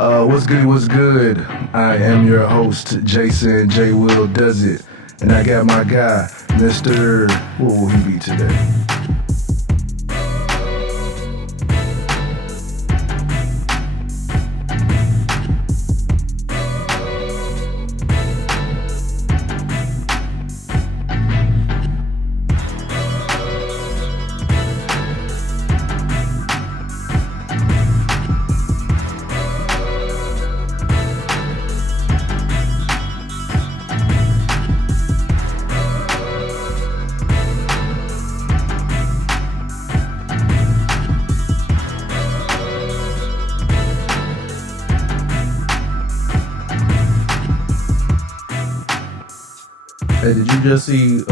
What's good, what's good? I am your host, Jason J. Will Does It. And I got my guy, Mr. What will he be today? Hey, did you just see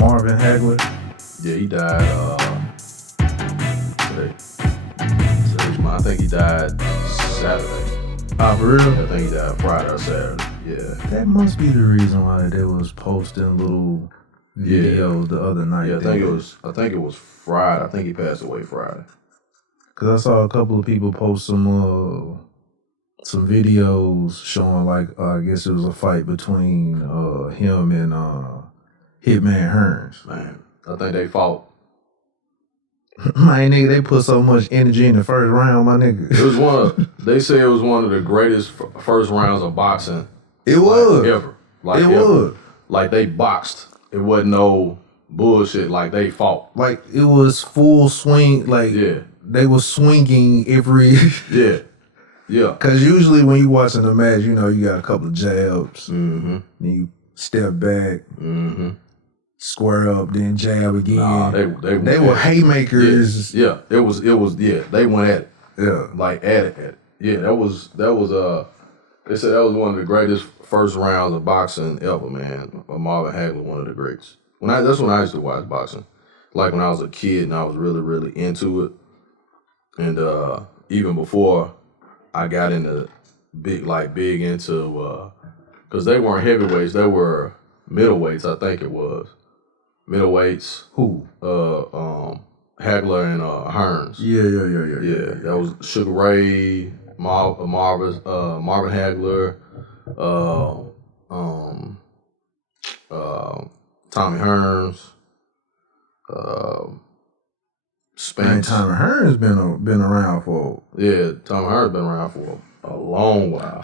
Marvin Hagler? Yeah, he died today. I think he died Saturday. Oh, for real? I think he died Friday or Saturday. Yeah. That must be the reason why they was posting little videos the other night. Yeah, I think it was Friday. I think he passed away Friday. Cause I saw a couple of people post some videos showing I guess it was a fight between him and Hitman Hearns. Man, I think they fought. My nigga, they put so much energy in the first round, my nigga. It was they say it was one of the greatest first rounds of boxing. It was ever. It was like they boxed. It wasn't no bullshit. Like they fought. Like it was full swing. Like they was swinging every. Yeah. Cause usually when you watching the match, you know you got a couple of jabs. Mm-hmm. Then you step back. Mm-hmm. Square up, then jab again. Nah, they were haymakers. Yeah. It was they went at it. Yeah. Like at it. Yeah, that was they said that was one of the greatest first rounds of boxing ever, man. Marvin Hagler, one of the greats. That's when I used to watch boxing. Like when I was a kid and I was really, really into it. And even before I got into big into because they weren't heavyweights, they were middleweights, I think it was. Middleweights. Who? Hagler and Hearns. Yeah. That was Sugar Ray, Marvin Hagler, Tommy Hearns, Spence. Man, Tommy Hearns been around for. Yeah, Tommy Hearns been around for a long while.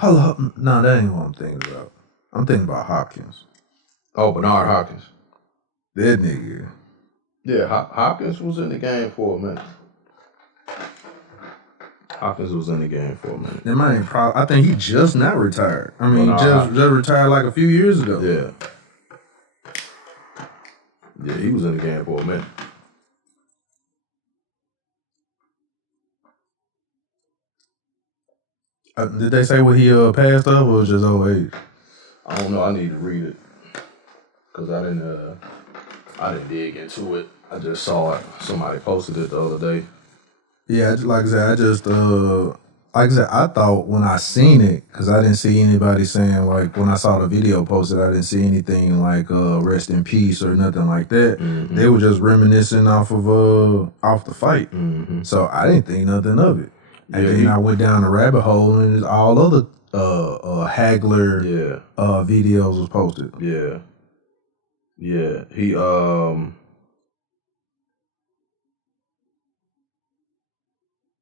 No, that ain't what I'm thinking about. I'm thinking about Hopkins. Oh, Bernard Hopkins. That nigga. Yeah, Hopkins was in the game for a minute. That man I think he just not retired. I mean, he just retired like a few years ago. Yeah, he was in the game for a minute. Did they say what he passed of, or just old age? I don't know. I need to read it because I didn't dig into it. I just saw it. Somebody posted it the other day. Yeah, like I said, I thought when I seen it, because I didn't see anybody saying, like, when I saw the video posted, I didn't see anything like rest in peace or nothing like that. Mm-hmm. They were just reminiscing off the fight. Mm-hmm. So I didn't think nothing of it. And then I went down the rabbit hole and all other Hagler videos was posted. Yeah.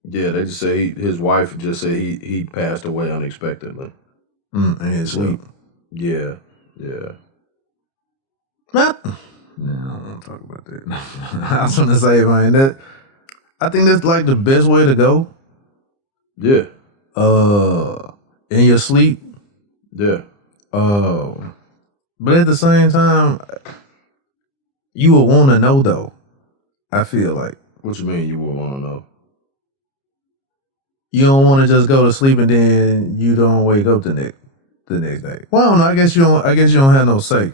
They just say his wife just said he passed away unexpectedly. In his sleep. Yeah. I don't want to talk about that. I was gonna say, man, I think that's like the best way to go. Yeah. In your sleep. Yeah. But at the same time, you would want to know though. I feel like. What you mean you would want to know? You don't want to just go to sleep and then you don't wake up the next day. Well, I don't know. I guess you don't have no say.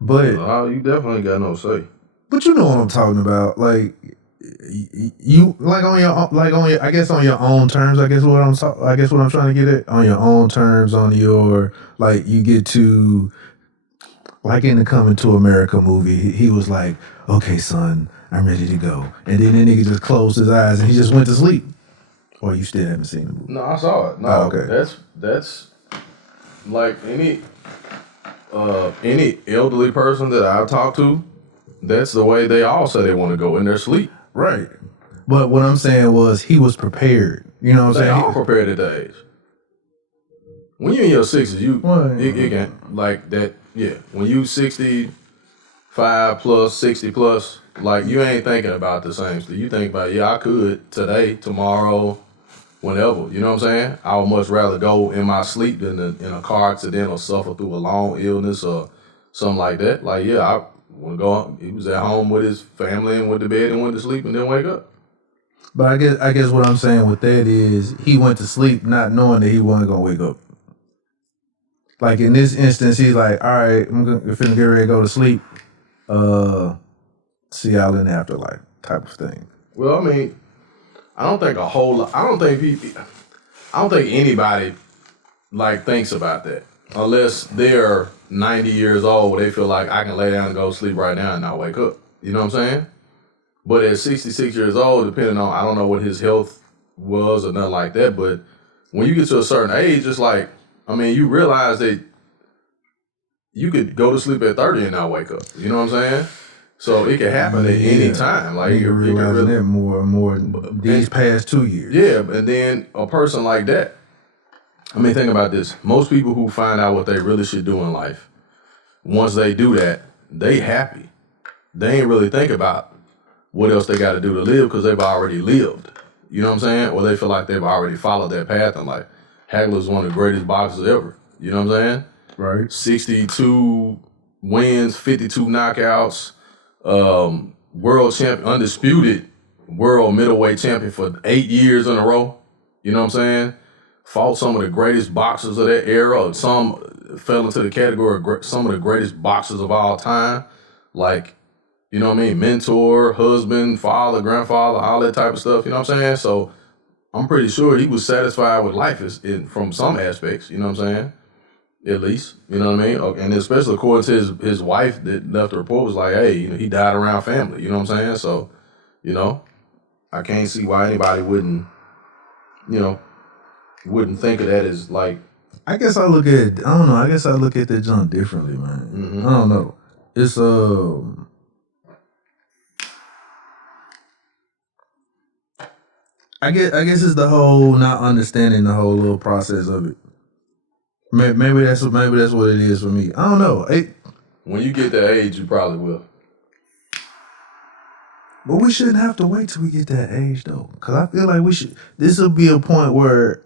But you definitely got no say. But you know what I'm talking about. Like you on your I guess on your own terms. I guess what I'm trying to get at, on your own terms, on your, like, you get to, like in the Coming to America movie, he was like, "Okay, son, I'm ready to go," and then the nigga just closed his eyes and he just went to sleep. Or you still haven't seen the movie? No, I saw it. No, okay. That's like any elderly person that I've talked to, that's the way they all say they want to go in their sleep. Right. But what I'm saying was he was prepared. You know what I'm They saying? all prepared at that age. When you're in your 60s, you can like that. Yeah, when you 65 plus, 60 plus, like you ain't thinking about the same stuff. You think about, I could today, tomorrow, whenever. You know what I'm saying? I would much rather go in my sleep than in a car accident or suffer through a long illness or something like that. Like, I want to go. He was at home with his family and went to bed and went to sleep and then wake up. But I guess what I'm saying with that is he went to sleep not knowing that he wasn't gonna wake up. Like in this instance, he's like, all right, I'm finna get ready to go to sleep. See y'all in the afterlife type of thing. Well, I mean, I don't think anybody like thinks about that unless they're 90 years old where they feel like I can lay down and go to sleep right now and not wake up. You know what I'm saying? But at 66 years old, depending on, I don't know what his health was or nothing like that, but when you get to a certain age, it's like, I mean, you realize that you could go to sleep at 30 and not wake up. You know what I'm saying? So it can happen at any time. Like you're realizing that more and more these past 2 years. Yeah, and then a person like that, I mean, think about this. Most people who find out what they really should do in life, once they do that, they happy. They ain't really think about what else they got to do to live because they've already lived. You know what I'm saying? Or they feel like they've already followed that path in life. Hagler's one of the greatest boxers ever. You know what I'm saying? Right. 62 wins, 52 knockouts, world champion, undisputed world middleweight champion for 8 years in a row. You know what I'm saying? Fought some of the greatest boxers of that era. Some fell into the category of some of the greatest boxers of all time. Like, you know what I mean? Mentor, husband, father, grandfather, all that type of stuff. You know what I'm saying? So I'm pretty sure he was satisfied with life from some aspects. You know what I'm saying? At least, you know what I mean? And especially according to his wife that left the report was like, hey, he died around family. You know what I'm saying? So, I can't see why anybody wouldn't think of that as like. I guess I look at that junk differently, man. Mm-hmm. I don't know. It's I guess it's the whole not understanding the whole little process of it. Maybe that's what it is for me. I don't know. When you get that age, you probably will. But we shouldn't have to wait till we get that age, though. Because I feel like this will be a point where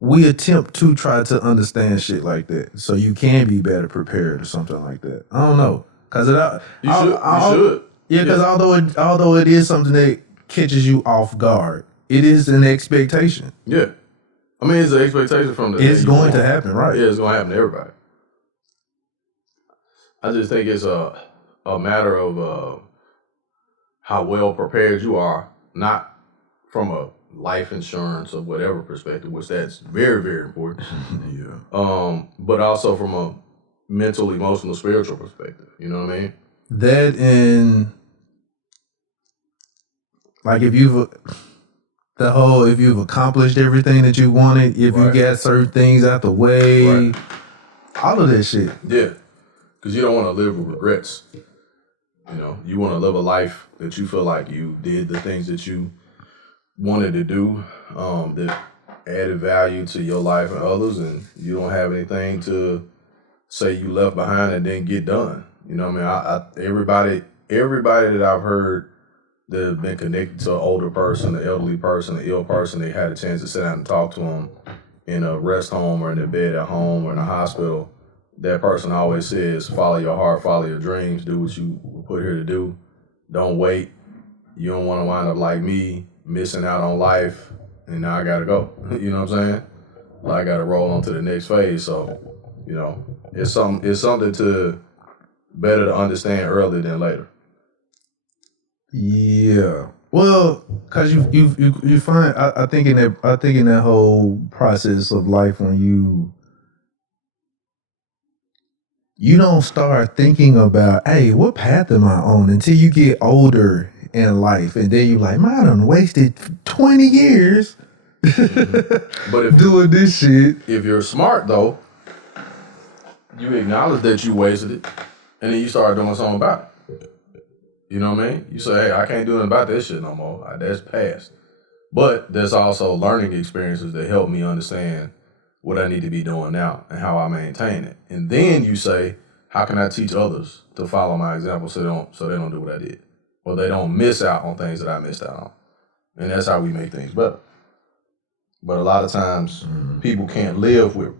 we attempt to try to understand shit like that. So you can be better prepared or something like that. I don't know. Because you should. Yeah, because although it is something that catches you off guard, it is an expectation. Yeah. I mean, it's an expectation from the. It's going to happen, right? Yeah, it's going to happen to everybody. I just think it's a matter of how well prepared you are, not from a life insurance or whatever perspective, which that's very, very important. Yeah. But also from a mental, emotional, spiritual perspective. You know what I mean? That and like if you've accomplished everything that you wanted, if you got certain things out the way, all of that shit. Yeah, because you don't want to live with regrets. You want to live a life that you feel like you did the things that you wanted to do, that added value to your life and others, and you don't have anything to say you left behind and didn't get done. You know what I mean? Everybody that I've heard that have been connected to an older person, an elderly person, an ill person, they had a chance to sit down and talk to them in a rest home or in their bed at home or in a hospital. That person always says, follow your heart, follow your dreams, do what you were put here to do. Don't wait. You don't want to wind up like me, missing out on life, and now I got to go. You know what I'm saying? Well, I got to roll on to the next phase. So, it's something to better to understand earlier than later. Yeah. Well, cause you find I think in that whole process of life when you don't start thinking about, hey, what path am I on until you get older in life, and then you like, man, I done wasted 20 years But if doing this shit. If you're smart though, you acknowledge that you wasted it, and then you start doing something about it. You know what I mean? You say, hey, I can't do nothing about this shit no more. That's past. But there's also learning experiences that help me understand what I need to be doing now and how I maintain it. And then you say, how can I teach others to follow my example so they don't do what I did, or they don't miss out on things that I missed out on. And that's how we make things better. But a lot of times people can't live with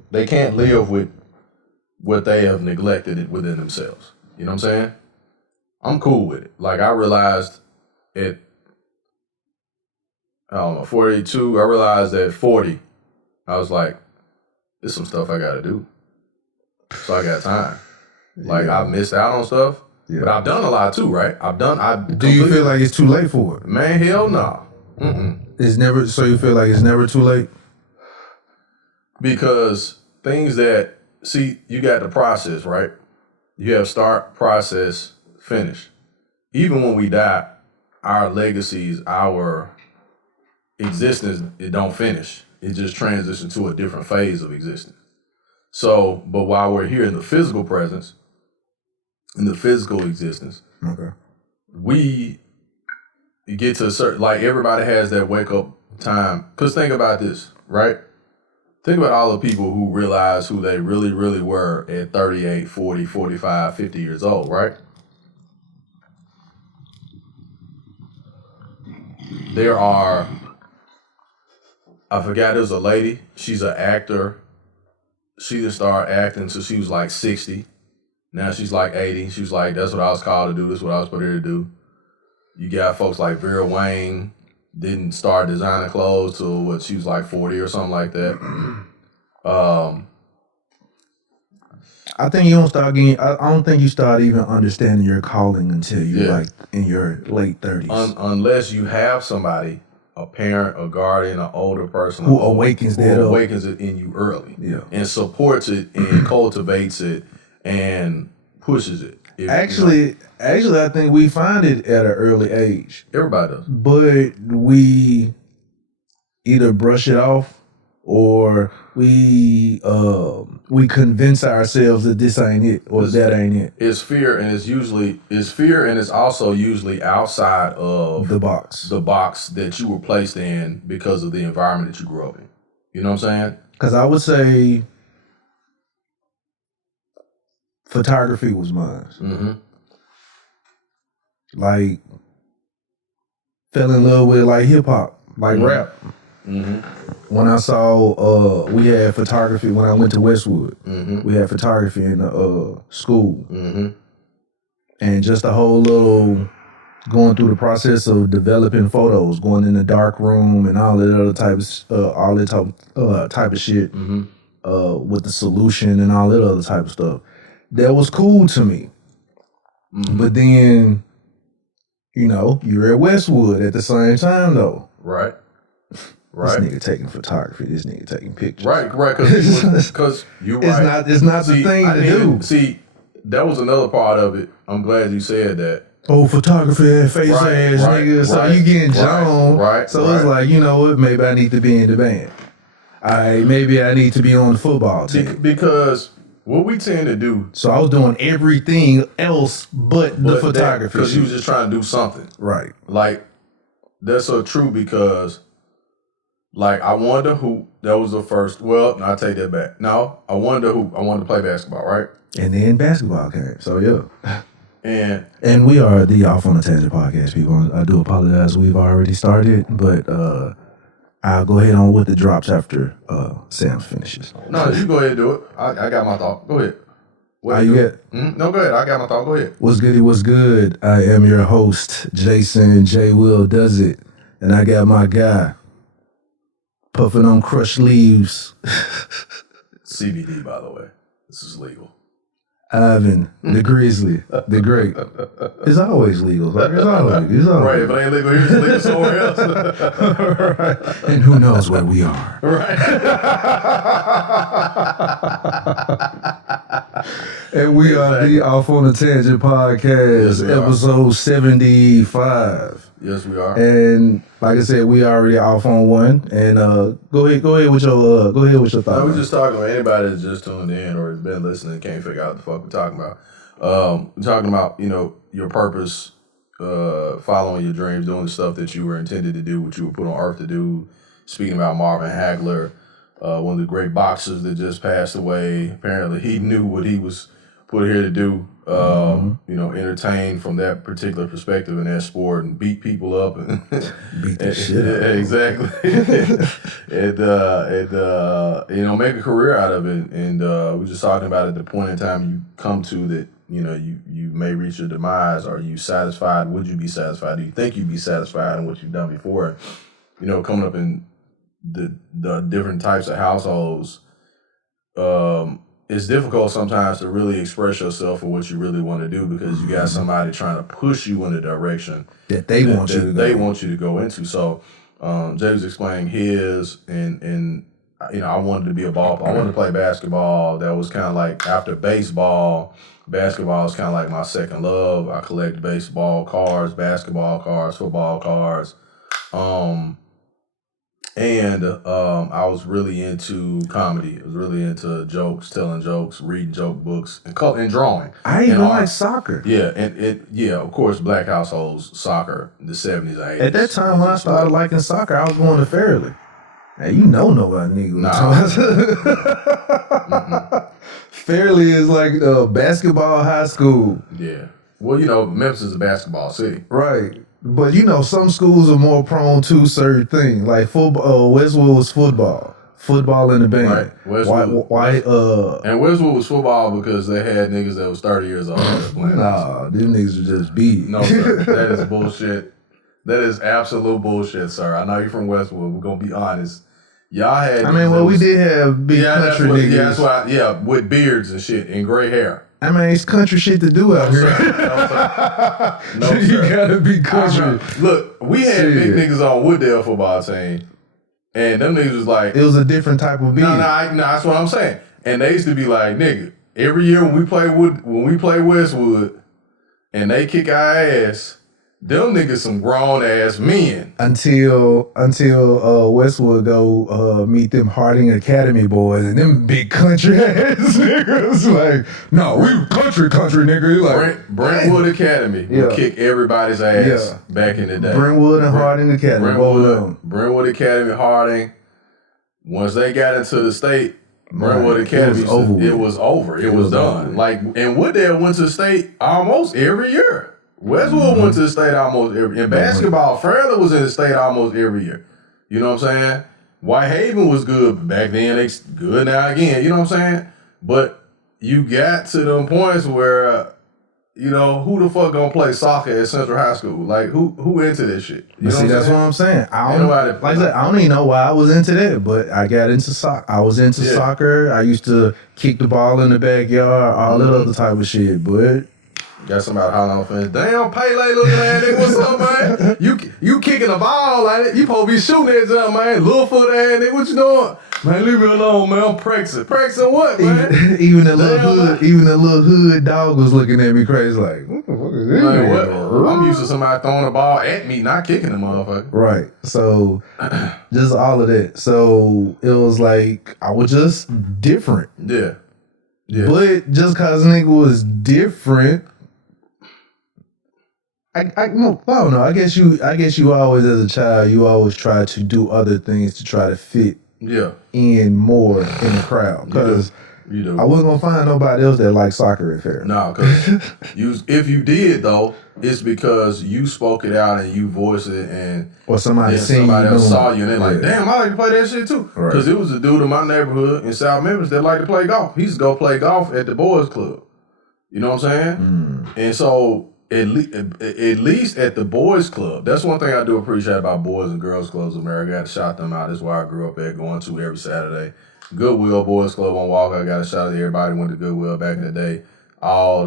what they have neglected within themselves. You know what I'm saying? I'm cool with it. Like I realized at 42, I realized at 40, I was like, there's some stuff I gotta do. So I got time. Like I missed out on stuff, but I've done a lot too, right? Do you feel like it's too late for it? Man, hell no. It's never. So you feel like it's never too late? Because things that, see, you got the process, right? You have start, process, finish. Even when we die, our legacies, our existence, it don't finish. It just transitions to a different phase of existence. So, but while we're here in the physical presence, in the physical existence, we get to a certain, like everybody has that wake up time. Because think about this, right? Think about all the people who realize who they really, really were at 38, 40, 45, 50 years old, right? There are, I forgot, there's a lady, she's an actor. She just started acting since she was like 60. Now she's like 80. She was like, that's what I was called to do. This is what I was put here to do. You got folks like Vera Wang, didn't start designing clothes till what, she was like 40 or something like that. I think you don't start getting, I don't think you start even understanding your calling until you're like in your late 30s. Unless you have somebody, a parent, a guardian, an older person who awakens it in you early, and supports it and cultivates it and pushes it. Actually, I think we find it at an early age. Everybody does, but we either brush it off or we convince ourselves that this ain't it or that ain't it. It's fear, and it's also usually outside of the box that you were placed in because of the environment that you grew up in. You know what I'm saying? Because I would say photography was mine. Like, fell in love with like hip hop, like rap. When I saw we had photography when I went to Westwood. We had photography in the school, and just the whole little going through the process of developing photos, going in the dark room and all that other type of shit, with the solution and all that other type of stuff. That was cool to me. But then, you know, you're at Westwood at the same time though. Right. This nigga taking photography. This nigga taking pictures. Right. Because you're right. It's not the thing to do. See, that was another part of it. I'm glad you said that. Oh, photography and face ass nigga. So you getting John. So it's like, you know what? Maybe I need to be in the band. Maybe I need to be on the football team. Because what we tend to do. So I was doing everything else but the photography. Because you was just trying to do something. Right. Like, that's so true because, like, I wonder who, that was the first, well, no, I take that back. No, I wanted to play basketball, right? And then basketball came. So yeah. And we are the Off on a Tangent podcast, people. I do apologize. We've already started, but I'll go ahead on with the drops after Sam finishes. No, you go ahead and do it. I got my thought. Go ahead. No, go ahead. I got my thought. Go ahead. What's good? I am your host, Jason J. Will Does It, and I got my guy puffing on crushed leaves. CBD, by the way. This is legal. Ivan, the Grizzly, the Great. It's always legal. It's always. Right, if it ain't legal here, it's legal somewhere else. Right. And who knows where we are. Right. And we are the Off on the Tangent podcast, Yes, episode 75. Yes, we are. And like I said, we already off on one. And go ahead with your thoughts. No, we're just talking about anybody that's just tuned in or has been listening and can't figure out what the fuck we're talking about. We're talking about, your purpose, following your dreams, doing the stuff that you were intended to do, what you were put on earth to do. Speaking about Marvin Hagler, one of the great boxers that just passed away. Apparently he knew what he was put here to do, entertain from that particular perspective in that sport and beat people up and beat the shit out. Exactly. and make a career out of it. And we were just talking about at the point in time you come to that, you may reach your demise. Are you satisfied? Would you be satisfied? Do you think you'd be satisfied in what you've done before? Coming up in the different types of households, it's difficult sometimes to really express yourself for what you really want to do because you got somebody trying to push you in the direction that they want you to go into. So Jay was explaining his, and I wanted to be a ball. I wanted to play basketball. That was kind of like after baseball. Basketball is kind of like my second love. I collect baseball cards, basketball cards, football cards. And I was really into comedy. I was really into jokes, telling jokes, reading joke books, and drawing. I even like soccer. Yeah, of course, black households, soccer, the 70s, 80s. At that time when I started liking soccer, I was going to Fairleigh. Hey, nobody nigga. Nah. Fairleigh is like basketball high school. Yeah. Well, Memphis is a basketball city. Right. But some schools are more prone to certain things. Like football, Westwood was football in the band. Right. And Westwood was football because they had niggas that was 30 years old. Nah, them niggas were just beat. No, sir, that is bullshit. That is absolute bullshit, sir. I know you're from Westwood. We're gonna be honest. Y'all had. We did have big country niggas. Yeah, that's why. Yeah, with beards and shit and gray hair. It's country shit to do out here. No, sir. You gotta be country. Look, we had big niggas on Wooddale football team, and them niggas was like, it was a different type of beat. No, that's what I'm saying. And they used to be like, nigga, every year when we play Westwood, and they kick our ass, them niggas some grown ass men. Until Westwood go meet them Harding Academy boys and them big country ass niggas. Like, no, we country nigga. Like Brentwood Academy would kick everybody's ass back in the day. Brentwood and Harding Academy. Brentwood Academy, Harding. Once they got into the state, Brentwood Academy, it was over. It was done. Like, and Wooddale went to the state almost every year. Westwood went to the state almost every year. In basketball, Fairleigh was in the state almost every year. You know what I'm saying? Whitehaven was good back then. They good now again. You know what I'm saying? But you got to them points where, who the fuck gonna play soccer at Central High School? Like, who into this shit? That's what I'm saying. I don't even know why I was into that, but I got into soccer. I was into soccer. I used to kick the ball in the backyard, all that other type of shit, but... Got somebody hollering on fence. Damn, Pele looking at nigga, what's up, man? You kicking the ball like it. You supposed to be shooting that jump, man. Little foot ass nigga, what you doing? Man, leave me alone, man. I'm practicing. Practicing what, man? Even the little hood dog was looking at me crazy like, what the fuck is this? Man, what? I'm used to somebody throwing the ball at me, not kicking the motherfucker. Right. So just all of that. So it was like I was just different. Yeah. But just cause nigga was different, I don't know. I guess you always, as a child, you always try to do other things to try to fit in more in the crowd. Because you do. I wasn't gonna find nobody else that liked soccer at Fair. No, because if you did though, it's because you spoke it out and you voiced it, and or somebody else saw you and they're like, damn, I like to play that shit too. Because it was a dude in my neighborhood in South Memphis that liked to play golf. He used to go play golf at the Boyz Club. You know what I'm saying? And so. At least at the Boyz Club. That's one thing I do appreciate about Boys and Girls Clubs of America. I got to shout them out. That's where I grew up at, going to every Saturday. Goodwill Boys Club on Walker. I got to shout out to everybody who went to Goodwill back in the day. All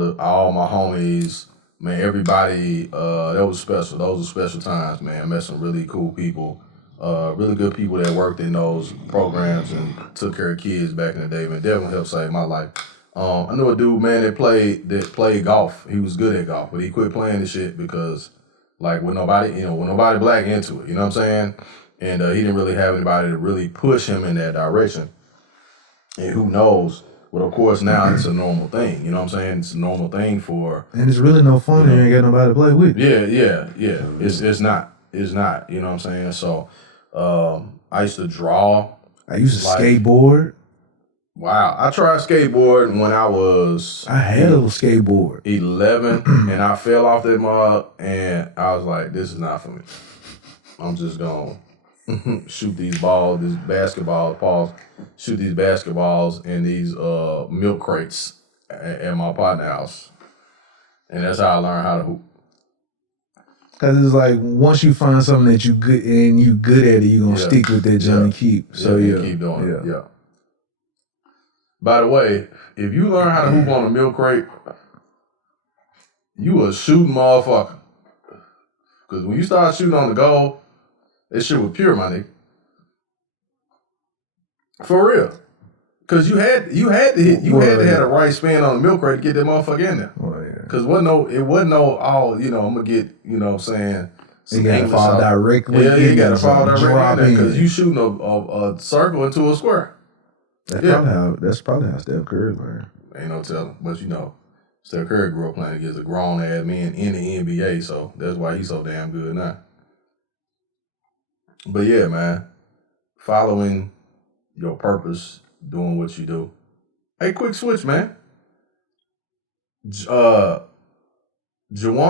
my homies, man, everybody, that was special. Those were special times, man. I met some really cool people, really good people that worked in those programs and took care of kids back in the day, man. Definitely helped save my life. I knew a dude, man, that played golf. He was good at golf, but he quit playing this shit because, like, with nobody black into it, you know what I'm saying? And he didn't really have anybody to really push him in that direction. And who knows? But of course, now it's a normal thing. You know what I'm saying? It's a normal thing for. And it's really no fun if you ain't got nobody to play with. Yeah. It's not. It's not. You know what I'm saying? So, I used to draw. I used to skateboard. Wow, I tried skateboarding when I was. I had a little skateboard. 11, and I fell off that mug, and I was like, "This is not for me. I'm just gonna shoot these balls, these basketballs. Pause. Shoot these basketballs in these milk crates at my partner's house, and that's how I learned how to hoop. Cause it's like once you find something that you good and you good at it, you gonna stick with that jump and keep. So keep doing it. Yeah. By the way, if you learn how to hoop on a milk crate, you a shooting motherfucker. Cause when you start shooting on the goal, that shit was pure, my nigga. For real. Cause you had to have the right spin on the milk crate to get that motherfucker in there. Well, yeah. Cause it wasn't no I'm gonna get, you know what I'm saying, you gotta fall directly. Yeah, you gotta fall directly in there. Cause you shooting a circle into a square. That's probably how Steph Curry learned. Ain't no telling. But you know, Steph Curry grew up playing against a grown ass man in the NBA, so that's why he's so damn good now. But yeah, man, following your purpose, doing what you do. Hey, quick switch, man. Juwan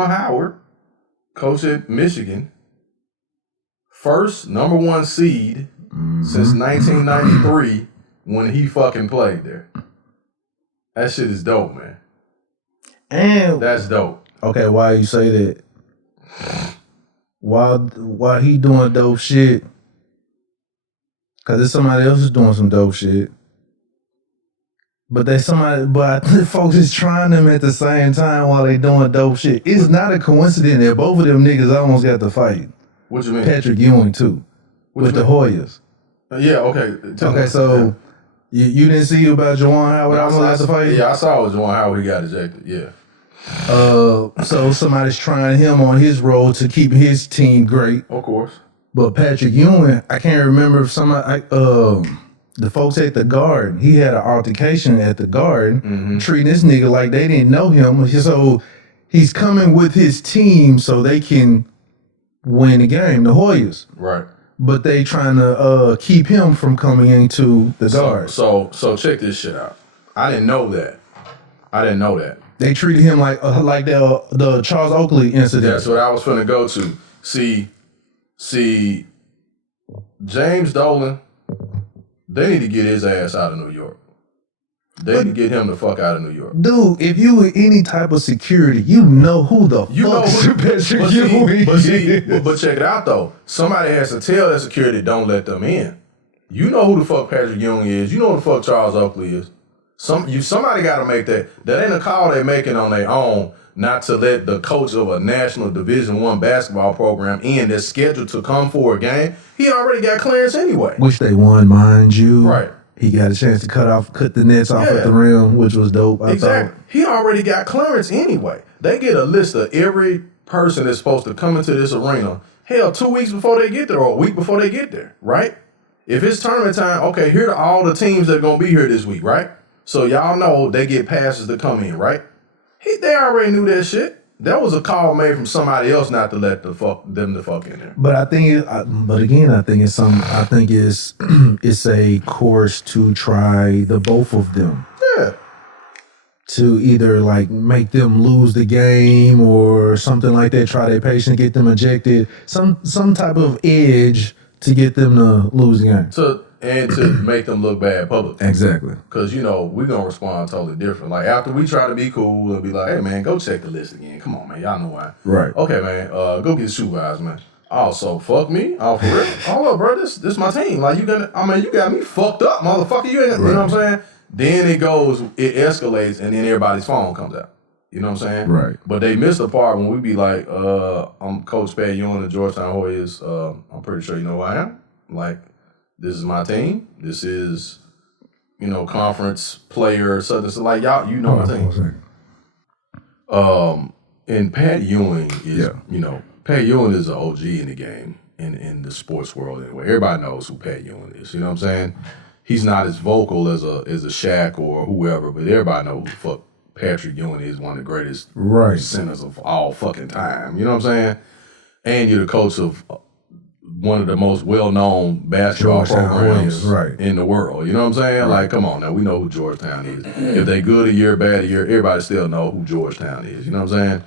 Howard, coach at Michigan, first number 1 seed since 1993 when he fucking played there. That shit is dope, man. And that's dope. Okay, why you say that? While he doing dope shit, cause there's somebody else who's doing some dope shit. But folks is trying them at the same time while they doing dope shit. It's not a coincidence that both of them niggas almost got to fight. What you mean? Patrick Ewing too, with the Hoyas. Yeah, okay. Okay, so you didn't see about Juwan Howard almost got to fight? Yeah, I saw with Juwan Howard, he got ejected, yeah. So somebody's trying him on his road to keep his team great. Of course. But Patrick Ewing, I can't remember if somebody, the folks at the Garden, he had an altercation at the Garden, treating this nigga like they didn't know him. So he's coming with his team so they can win the game, the Hoyas. Right. But they trying to keep him from coming into the Garden. So check this shit out. I didn't know that. They treated him like the Charles Oakley incident. That's what I was finna go to. See, James Dolan, they need to get his ass out of New York. They need to get him the fuck out of New York. Dude, if you were any type of security, you know who the fuck Patrick Ewing is. But check it out though. Somebody has to tell that security don't let them in. You know who the fuck Patrick Ewing is. You know who the fuck Charles Oakley is. Somebody got to make that. That ain't a call they making on their own. Not to let the coach of a national Division I basketball program in that's scheduled to come for a game. He already got clearance anyway. Which they won, mind you. Right. He got a chance to cut the nets off at the rim, which was dope. I thought. He already got clearance anyway. They get a list of every person that's supposed to come into this arena. Hell, 2 weeks before they get there or a week before they get there, right? If it's tournament time, okay, here are all the teams that are going to be here this week, right? So y'all know they get passes to come in, right? They already knew that shit. That was a call made from somebody else not to let them the fuck in there. But I think, I think it's a course to try the both of them. Yeah. To either like make them lose the game or something like that. Try their patience, get them ejected. Some type of edge to get them to lose the game. And to make them look bad publicly. Exactly. Because, we're going to respond totally different. Like, after we try to be cool and be like, hey, man, go check the list again. Come on, man. Y'all know why. Right. Okay, man. Go get supervised, man. Oh, so fuck me? Oh, for real? Hold up, bro. This my team. Like, you got me fucked up, motherfucker. You know what I'm saying? Then it escalates, and then everybody's phone comes out. You know what I'm saying? Right. But they missed the part when we be like, I'm Coach Pat Ewing, the Georgetown Hoyas. I'm pretty sure you know who I am. Like, this is my team. This is conference player, something so like y'all, the team. And Pat Ewing is, Pat Ewing is an OG in the game, in the sports world anyway. Everybody knows who Pat Ewing is. You know what I'm saying? He's not as vocal as a Shaq or whoever, but everybody knows who the fuck Patrick Ewing is, one of the greatest centers of all fucking time. You know what I'm saying? And you're the coach of one of the most well-known basketball programs in the world. You know what I'm saying? Right. Like, come on now, we know who Georgetown is. If they good a year, bad a year, everybody still know who Georgetown is. You know what I'm saying?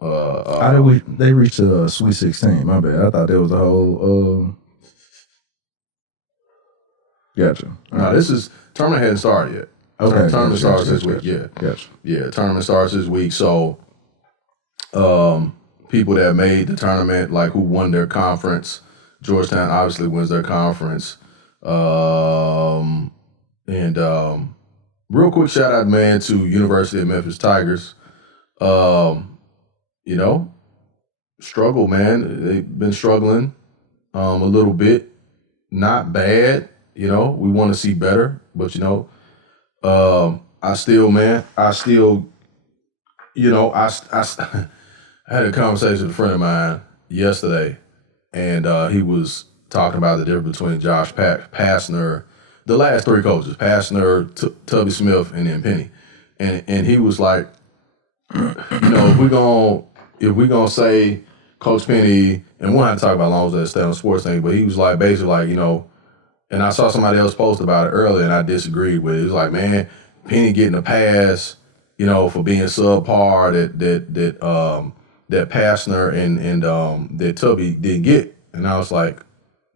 How did they reached a Sweet 16? My bad. I thought there was a whole. Gotcha. No, this is tournament hadn't started yet. Okay. Tournament starts this week. Yeah. Gotcha. Yeah, tournament starts this week. So, people that made the tournament, like who won their conference, Georgetown obviously wins their conference. And real quick shout out, man, to University of Memphis Tigers. Struggle, man. They've been struggling a little bit. Not bad. We want to see better, but I had a conversation with a friend of mine yesterday, and he was talking about the difference between Josh Pastner, the last three coaches, Pastner, Tubby Smith, and then Penny, and he was like, if we gonna say Coach Penny, and we won't have to talk about long as that stay on sports thing, but he was like basically like, and I saw somebody else post about it earlier, and I disagreed with it. It was like, man, Penny getting a pass, for being subpar that Pastner and that Tubby didn't get. And I was like,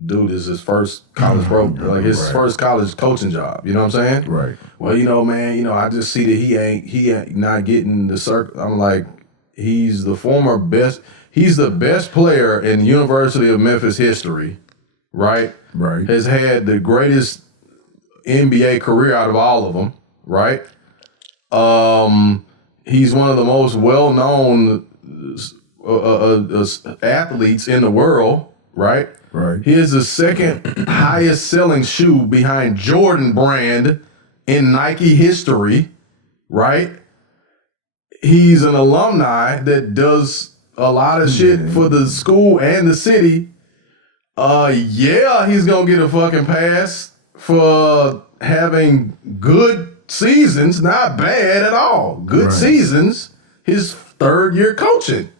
dude, this is his first college program, like his first college coaching job. You know what I'm saying? Right. Well, man, I just see that he ain't not getting the circle. I'm like, he's the best player in University of Memphis history, right? Right. Has had the greatest NBA career out of all of them, right? He's one of the most well-known athletes in the world, right? Right. He is the second highest selling shoe behind Jordan brand in Nike history, right? He's an alumni that does a lot of shit for the school and the city. He's gonna get a fucking pass for having good seasons, not bad at all. Good seasons. His third year coaching.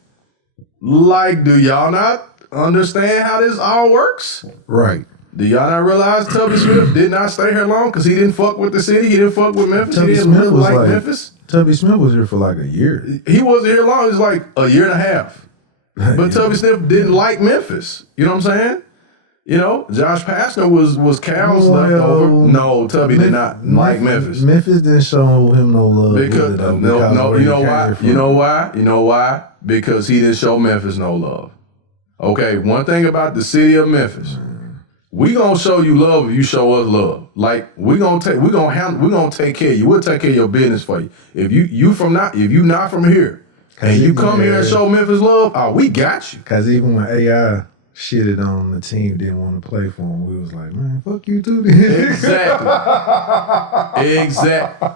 Like, do y'all not understand how this all works? Right. Do y'all not realize Tubby Smith did not stay here long because he didn't fuck with the city? He didn't fuck with Memphis. Tubby he didn't Smith really was like Memphis. Tubby Smith was here for like a year. He wasn't here long. It was like a year and a half. But Tubby Smith didn't like Memphis. You know what I'm saying? Josh Pastner was Cal's leftover. No, Tubby did not like Memphis. Memphis didn't show him no love. Because you know why? You know why? You know why? Because he didn't show Memphis no love. Okay, one thing about the city of Memphis, we gonna show you love if you show us love. Like we gonna take care of you. We'll take care of your business for you. If you not from here and you come here and show Memphis love, we got you. Cause even when AI shitted on the team, didn't want to play for him, we was like, man, fuck you too. Exactly.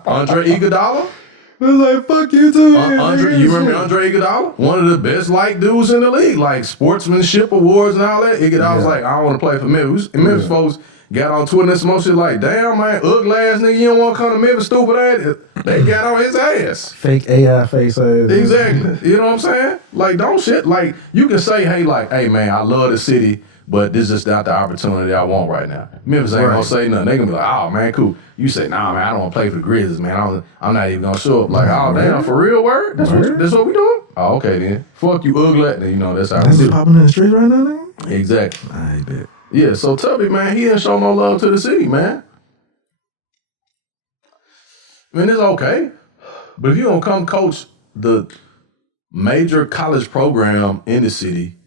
Andre Iguodala. We was like, fuck you too. You remember Andre Iguodala? One of the best liked dudes in the league, like sportsmanship awards and all that. Iguodala was like, I don't want to play for Memphis. And Memphis folks got on Twitter and some more shit like, damn, man, ugly ass nigga, you don't want to come to Memphis, stupid ass. They got on his ass. Fake AI face ass. Exactly. You know what I'm saying? Like, don't shit. Like, you can say, hey, man, I love the city, but this is not the opportunity I want right now. Memphis ain't gonna say nothing. They gonna be like, oh, man, cool. You say, nah, man, I don't want to play for the Grizzlies, man. I'm not even gonna show up. Like, oh, damn, for real, word? That's what we doing? Oh, okay, then. Fuck you, ugly. Then, that's how we do. Popping in the streets right now, nigga? Exactly. I bet. Yeah, so Tubby, man, he didn't show no love to the city, man. I mean, it's okay. But if you don't come coach the major college program in the city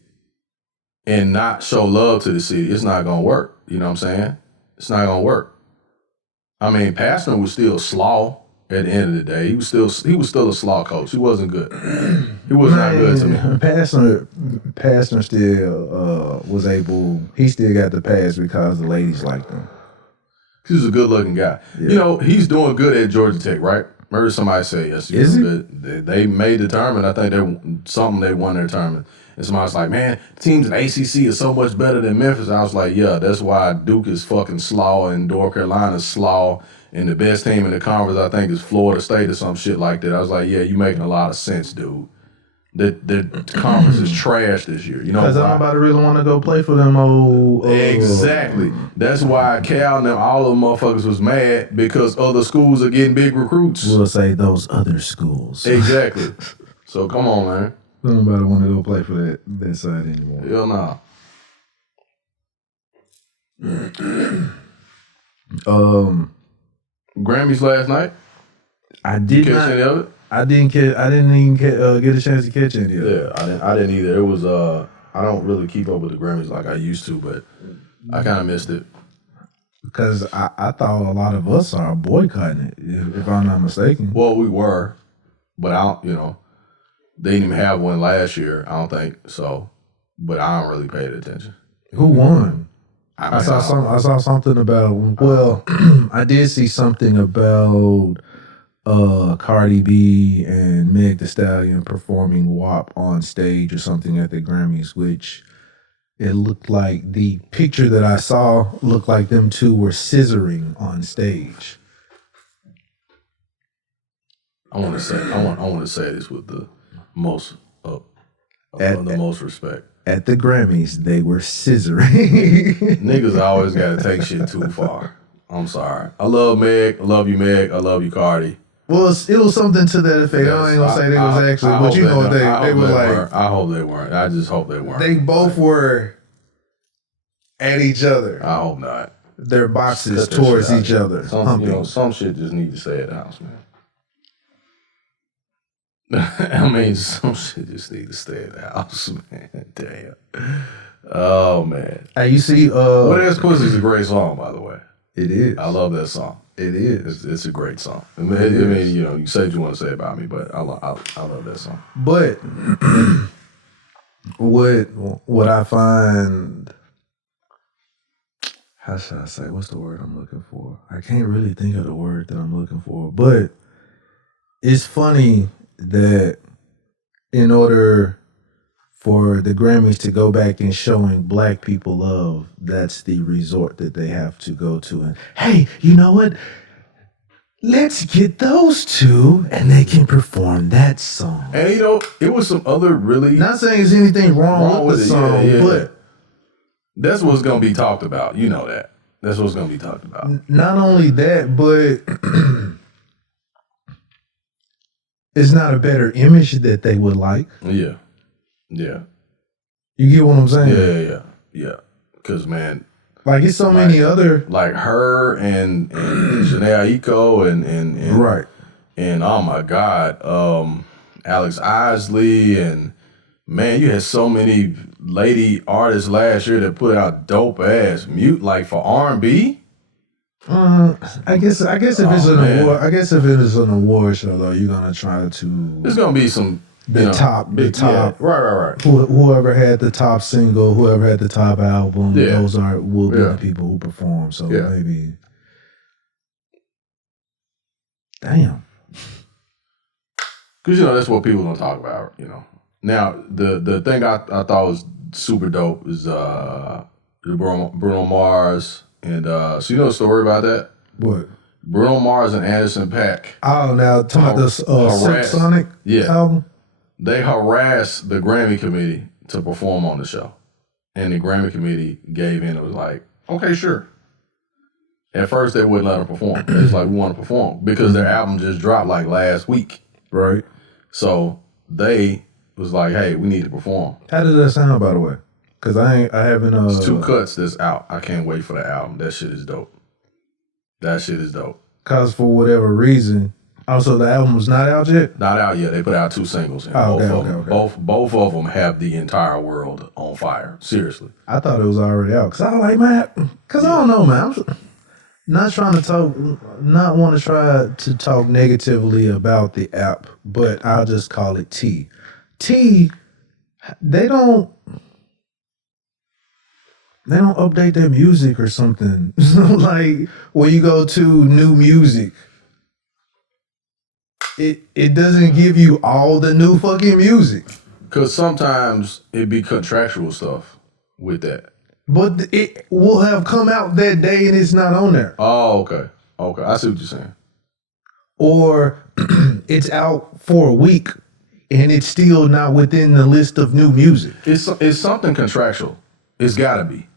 and not show love to the city, it's not going to work. You know what I'm saying? It's not going to work. I mean, Pastner was still slaw at the end of the day. He was still a slaw coach. He wasn't good. He was not good to me. Pastner still was able, he still got the pass because the ladies liked him. He's a good looking guy. Yeah. You know, he's doing good at Georgia Tech, right? I heard somebody say yes. Is he? They made the tournament. I think they won their tournament. And somebody was like, man, teams in ACC is so much better than Memphis. I was like, yeah, that's why Duke is fucking slaw and North Carolina's slaw. And the best team in the conference, I think, is Florida State or some shit like that. I was like, yeah, you making a lot of sense, dude. The conference is trash this year. You know why? Because nobody really want to go play for them old. Exactly. That's why Cal and them, all the motherfuckers was mad because other schools are getting big recruits. We'll say those other schools. Exactly. So come on, man. Nobody want to go play for that side anymore. Hell nah. Grammys last night. I did Catch not. any of it? I didn't even get a chance to catch any of it. Yeah, I didn't either. It was I don't really keep up with the Grammys like I used to, but I kind of missed it. Because I thought a lot of us are boycotting it, if I'm not mistaken. Well, we were, but I don't, they didn't even have one last year. I don't think so, but I don't really pay attention. Who won? I saw something about. Well, I did see something about Cardi B and Meg Thee Stallion performing WAP on stage or something at the Grammys, which it looked like the picture that I saw looked like them two were scissoring on stage. I want to say this with the most most respect. At the Grammys, they were scissoring. Niggas always got to take shit too far. I'm sorry. I love Meg. I love you, Meg. I love you, Cardi. Well, it was something to that effect. I ain't gonna say they was actually, but you know what they were like. I hope they weren't. I just hope they weren't. They both were at each other. I hope not. Their boxes towards each other. Some shit just need to stay at the house, man. I mean, some shit just need to stay at the house, man. Damn. Oh, man. Hey, you see, What Ass Pussy is a great song, by the way. It is. I love that song. It is. It's a great song. I mean, you said you want to say about me, but I love that song. But what I find, how should I say? What's the word I'm looking for? I can't really think of the word that I'm looking for. But it's funny that in order for the Grammys to go back and showing black people love, that's the resort that they have to go to. And hey, you know what? Let's get those two and they can perform that song. And it was some other really Not saying there's anything wrong with the song, but that's what's gonna be talked about. You know that. That's what's gonna be talked about. Not only that, but it's not a better image that they would like. Yeah. Yeah. You get what I'm saying? Yeah. Because, man, like it's so many other, like her and Janae Aiko and right. And oh my God, Alex Isley, and man, you had so many lady artists last year that put out dope ass mute like for R&B. I guess if it's an award, I guess if it is an award show though, you're gonna try to. There's gonna be some the top. Yeah, right. Whoever had the top single, whoever had the top album, those will be the people who perform. So maybe, damn, because that's what people don't talk about. Now the thing I thought was super dope is the Bruno Mars and so the story about that. What? Bruno Mars and Anderson .Paak. Oh, now talking about this Silk Sonic album. They harassed the Grammy committee to perform on the show. And the Grammy committee gave in. It was like, okay, sure. At first, they wouldn't let them perform. They was like, we want to perform. Because their album just dropped like last week. Right. So they was like, hey, we need to perform. How did that sound, by the way? Because I haven't... It's 2 cuts that's out. I can't wait for the album. That shit is dope. Because for whatever reason... Also, the album was not out yet? Not out yet. They put out 2 singles. And both of them have the entire world on fire. Seriously. I thought it was already out. Because I was like, man... Because I don't know, man. I'm not trying to talk... Not want to try to talk negatively about the app. But I'll just call it T. T, they don't... they don't update their music or something. Like when you go to new music, it doesn't give you all the new fucking music. Because sometimes it be contractual stuff with that. But it will have come out that day and it's not on there. Oh, okay. Okay, I see what you're saying. Or it's out for a week and it's still not within the list of new music. It's something contractual. It's gotta be.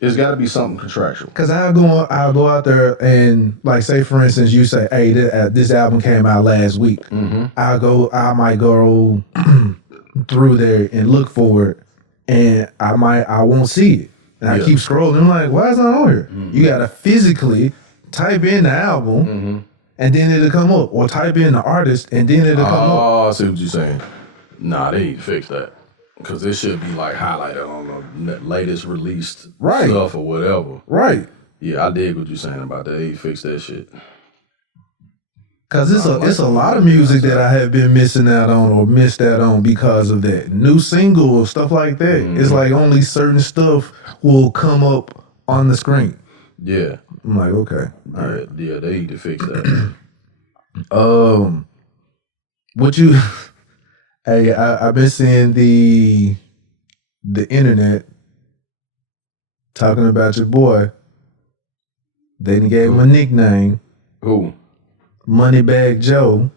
It's gotta be something contractual. Cause I'll go out there and like say for instance you say, hey, this album came out last week. Mm-hmm. I might go through there and look for it, and I won't see it, and I keep scrolling. I'm like, why is it not on here? Mm-hmm. You gotta physically type in the album, and then it'll come up, or type in the artist, and then it'll come up. Oh, I see what you're saying. Nah, they need to fix that. Because it should be like highlighted on the latest released stuff or whatever. Right. Yeah, I dig what you're saying about that. They need to fix that shit. Cause it's a lot of music that I have been missing out on or missed out on because of that. New single or stuff like that. Mm-hmm. It's like only certain stuff will come up on the screen. Yeah. I'm like, okay. All right. Yeah, they need to fix that. What you hey, I've been seeing the internet talking about your boy. They done gave him a nickname. Who? Moneybag Joe.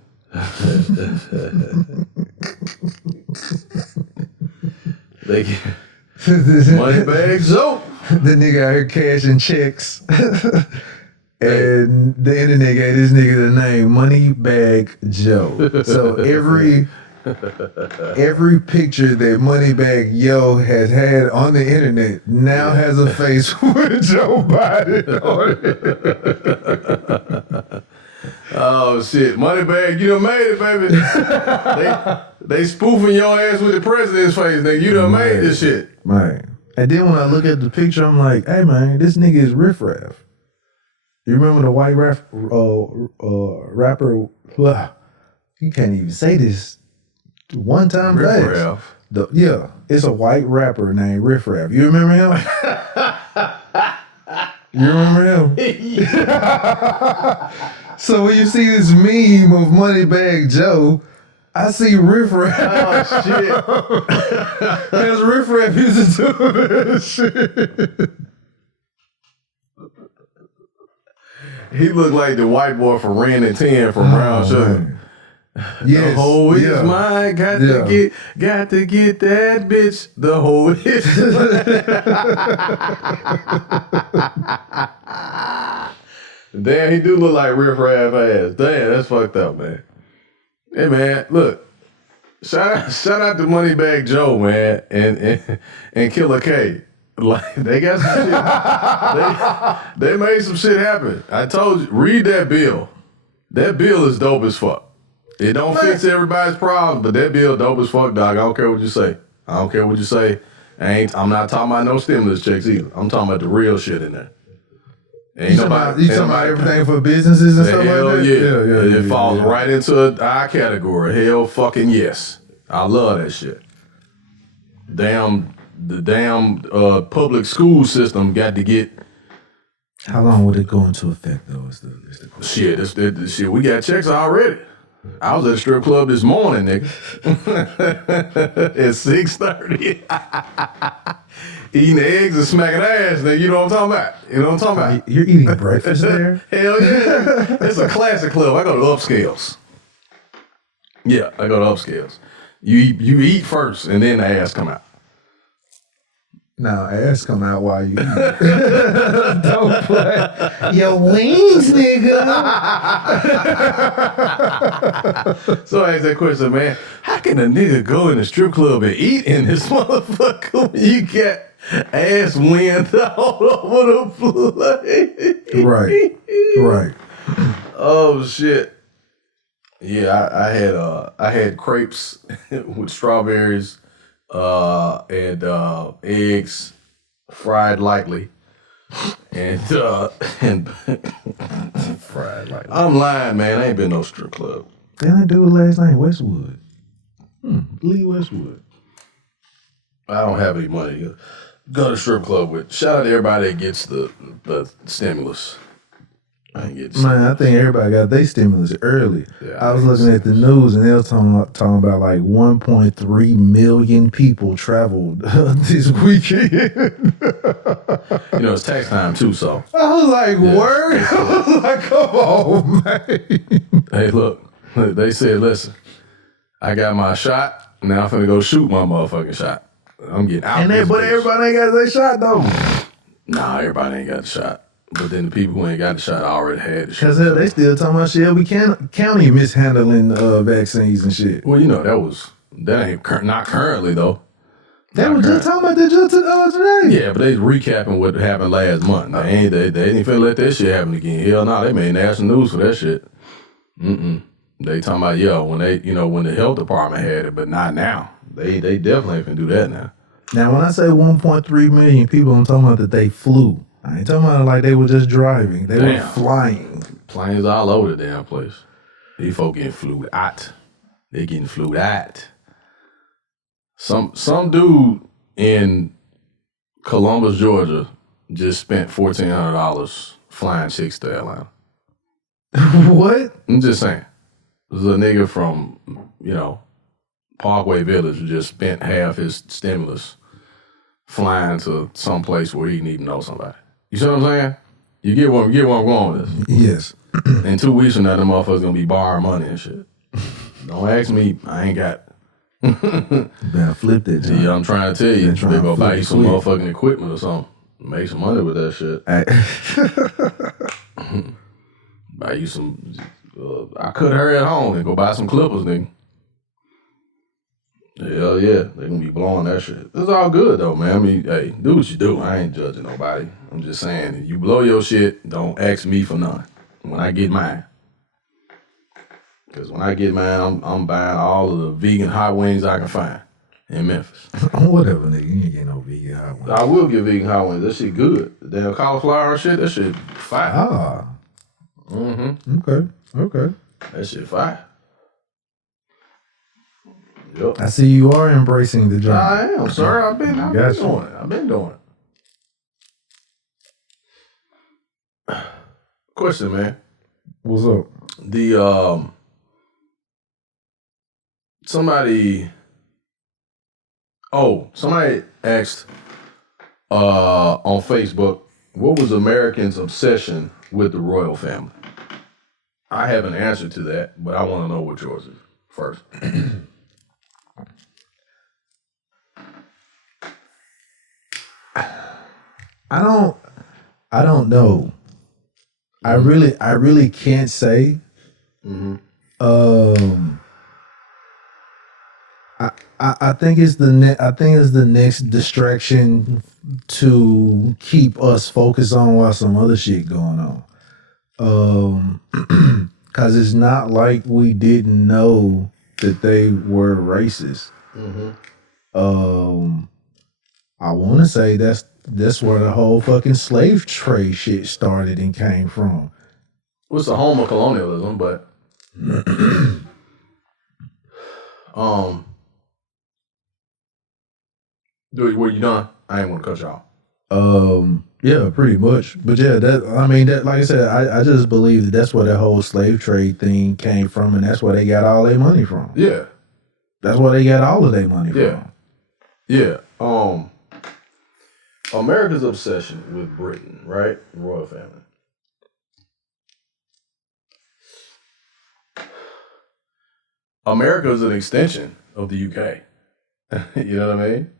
Moneybag Joe. The nigga out here cashing checks. And the internet gave this nigga the name Moneybag Joe. So every picture that Moneybag Yo has had on the internet now has a face with Joe Biden on it. Oh shit, Moneybag, you done made it, baby. they spoofing your ass with the president's face, nigga. You done made this shit. Man. And then when I look at the picture, I'm like, hey man, this nigga is Riff Raff. You remember the white rapper? You can't even say this one time fast. Riff Raff. Yeah, it's a white rapper named Riff Raff. You remember him? You remember him? So when you see this meme of Moneybag Joe, I see Riff Raff. Oh shit! Because Riff Raff used to do this shit. He looked like the white boy from Ren and 10 from Brown Sugar. Yes, the hoe is mine. Got to get that bitch. The hoe is mine. Damn, he do look like Riff Raff ass. Damn, that's fucked up, man. Hey man, look. Shout out to Moneybag Joe, man, and Killer K. Like they got some shit. They made some shit happen. I told you, read that bill. That bill is dope as fuck. It don't fix everybody's problem, but that bill dope as fuck, dog. I don't care what you say. I'm not talking about no stimulus checks either. I'm talking about the real shit in there. You talking about everything for businesses and stuff like that? Yeah. It falls right into our category. Hell fucking yes. I love that shit. The damn public school system got to get. How long would it go into effect though? Is the question. Shit, we got checks already. I was at a strip club this morning, nigga. At 6:30. Eating eggs and smacking ass, nigga. You know what I'm talking about? You're eating breakfast there? Hell yeah. It's a classic club. I go to upscales. Yeah, I go to upscales. You eat first and then the ass come out. No, ass come out while you eat. Don't play. Your wings, nigga. So I asked that question, man. How can a nigga go in a strip club and eat in this motherfucker when you got ass wind all over the place? Right. Oh shit. Yeah, I had crepes with strawberries. And eggs fried lightly, and fried lightly. I'm lying, man. I ain't been no strip club. Didn't I do it last night? Westwood. Lee Westwood. I don't have any money. go to strip club with. Shout out to everybody that gets the stimulus. I ain't get Man, I think everybody got their stimulus early. Yeah, I was looking at the news and they were talking about like 1.3 million people traveled this weekend. You know, it's tax time too, so. I was like, word? I was like, come on, man. Hey, look, they said, listen, I got my shot. Now I'm finna go shoot my motherfucking shot. I'm getting out. But everybody ain't got their shot though. Nah, everybody ain't got the shot. But then the people who ain't got the shot already had the shot. Cause they still talking about Shelby County mishandling vaccines and shit. Well, you know, that ain't not currently though. They were just talking about that just today. Yeah, but they recapping what happened last month. They ain't finna let that shit happen again. Hell no, they made national news for that shit. They talking about, when the health department had it, but not now. They definitely ain't finna do that now. Now, when I say 1.3 million people, I'm talking about that they flew. I ain't talking about like they were just driving. They were flying. Planes all over the damn place. These folk getting flew out. They getting flew out. Some dude in Columbus, Georgia, just spent $1,400 flying chicks to Atlanta. What? I'm just saying. There's a nigga from, Parkway Village who just spent half his stimulus flying to some place where he didn't even know somebody. You see what I'm saying? You get where I'm going with this? Yes. In 2 weeks from now, the motherfuckers gonna be borrowing money and shit. Don't ask me. I ain't got. Better flip that. See, I'm trying to tell you, they gonna buy you some motherfucking equipment or something. Make some money with that shit. Buy you some. I cut her at home and go buy some clippers, nigga. Hell yeah, they gonna be blowing that shit. It's all good though, man. I mean, hey, do what you do. I ain't judging nobody. I'm just saying, if you blow your shit, don't ask me for none when I get mine. Because when I get mine, I'm buying all of the vegan hot wings I can find in Memphis. Whatever, nigga. You ain't getting no vegan hot wings. I will get vegan hot wings. That shit good. The damn cauliflower and shit, that shit fire. Ah. Okay. That shit fire. Yep. I see you are embracing the journey. I am, sir. I've been doing it. I've been doing it. Question, man. What's up? Somebody asked on Facebook, what was Americans' obsession with the royal family? I have an answer to that, but I want to know what yours is first. I don't know. I really can't say. I think it's the next distraction to keep us focused on while some other shit going on. Cause it's not like we didn't know that they were racist. I want to say that's where the whole fucking slave trade shit started and came from. It's a home of colonialism, but were you done? I ain't want to cut you off. Yeah, pretty much. But yeah, that like I said, I just believe that's where that whole slave trade thing came from, and that's where they got all their money from. Yeah. That's where they got all of their money from. Yeah. America's obsession with Britain, right? The royal family. America is an extension of the UK. You know what I mean?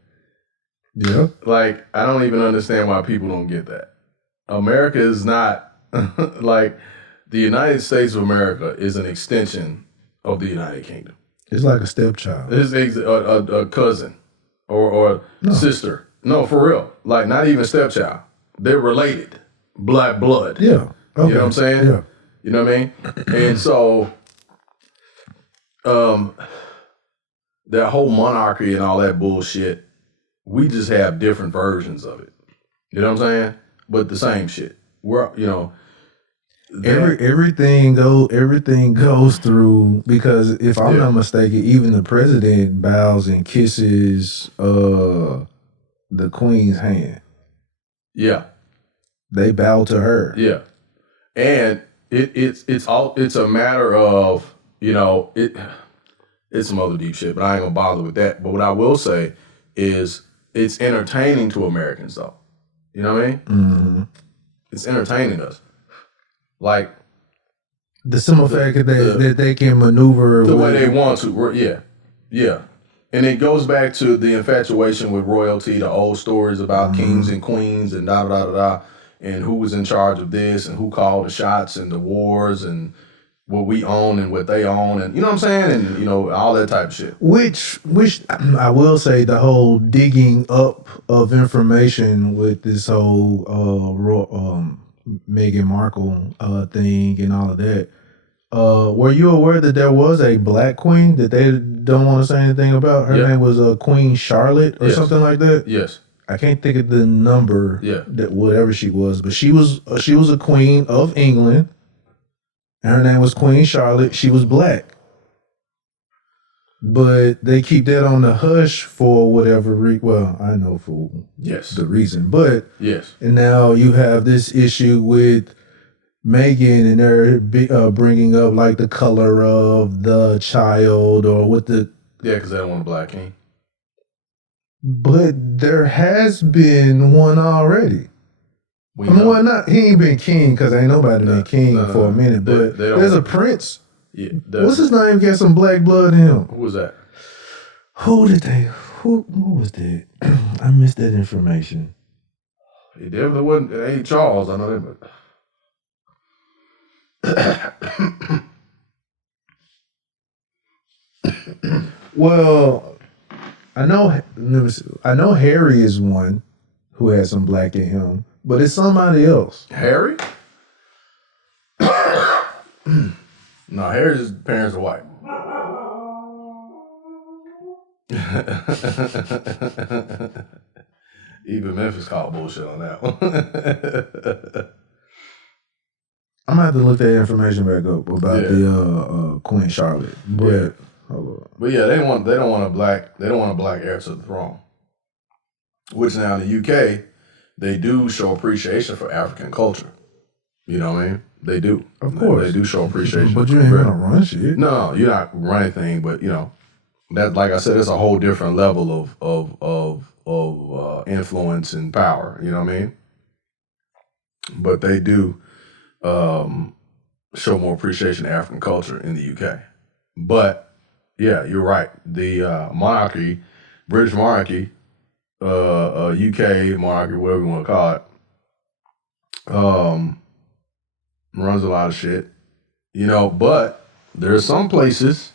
Yeah. Like, I don't even understand why people don't get that. America is not, like, the United States of America is an extension of the United Kingdom. It's like a stepchild. It's a cousin or sister. No, for real. Like, not even stepchild. They're related. Blood. Yeah. Okay. You know what I'm saying? Yeah. You know what I mean? And so, that whole monarchy and all that bullshit, we just have different versions of it. You know what I'm saying? But the same shit. We're, everything goes through, because if I'm not mistaken, even the president bows and kisses the queen's hand. Yeah. They bow to her. Yeah. And it's a matter of, it's some other deep shit, but I ain't gonna bother with that. But what I will say is it's entertaining to Americans though. You know what I mean? Mm-hmm. It's entertaining us. Like the simple fact that they can maneuver the way they want to. Yeah. Yeah. And it goes back to the infatuation with royalty, the old stories about kings and queens and da da da da, and who was in charge of this and who called the shots and the wars and what we own and what they own, and you know what I'm saying, and all that type of shit. Which I will say, the whole digging up of information with this whole Meghan Markle thing and all of that. Were you aware that there was a black queen that they don't want to say anything about? Her name was Queen Charlotte or something like that. Yes. I can't think of the number. That whatever she was, but she was a queen of England. And her name was Queen Charlotte. She was black. But they keep that on the hush for whatever well, I know for the reason. But and now you have this issue with Meghan, and they're bringing up like the color of the child or what the because they don't want a black king. But there has been one already. He ain't been king because ain't nobody been king for a minute. But there's a prince. Yeah, what's his name? Got some black blood in him. Who was that? Who was that? I missed that information. He definitely wasn't. It ain't Charles. I know that. Well, I know Harry is one who has some black in him, but it's somebody else. Harry? No, Harry's parents are white. Even Memphis called bullshit on that one. I'm gonna have to look that information back up about the Queen Charlotte. But but yeah, they don't want a black heir to the throne. Which now in the UK, they do show appreciation for African culture. You know what I mean? They do. Of course. They do show appreciation. But you ain't gonna run shit. No, you're not running anything, but that, like I said, it's a whole different level of influence and power. You know what I mean? But they do show more appreciation to African culture in the UK. But yeah, you're right. The monarchy, British monarchy, UK monarchy, whatever you want to call it, runs a lot of shit. But there are some places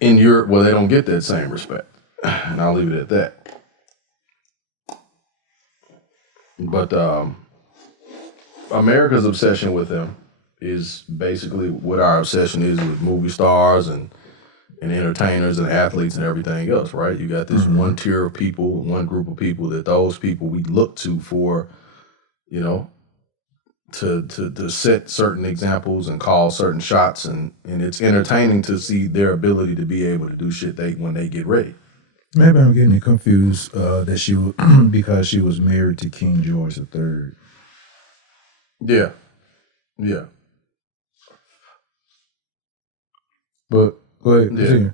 in Europe where they don't get that same respect. And I'll leave it at that. But America's obsession with them is basically what our obsession is with movie stars and entertainers and athletes and everything else, right? You got this one tier of people, one group of people that those people we look to for, to set certain examples and call certain shots, and it's entertaining to see their ability to be able to do shit when they get ready. Maybe I'm getting confused that she was because she was married to King George III. Yeah. Yeah. But go ahead. Yeah.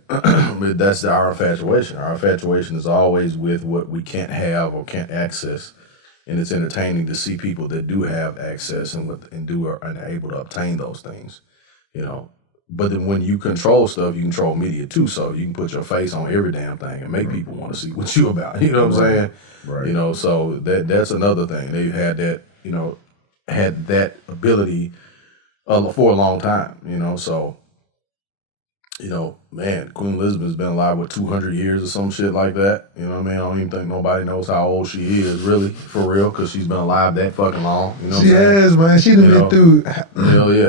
But that's our infatuation. Our infatuation is always with what we can't have or can't access. And it's entertaining to see people that do have access and are able to obtain those things, But then when you control stuff, you control media too. So you can put your face on every damn thing and make people want to see what you about. You know what I'm saying? Right. So that's another thing. They had that ability for a long time. So. Man, Queen Elizabeth's been alive, 200 years or some shit like that. You know what I mean? I don't even think nobody knows how old she is, really, for real, because she's been alive that fucking long. You know what I'm saying? Yes, man. She done been through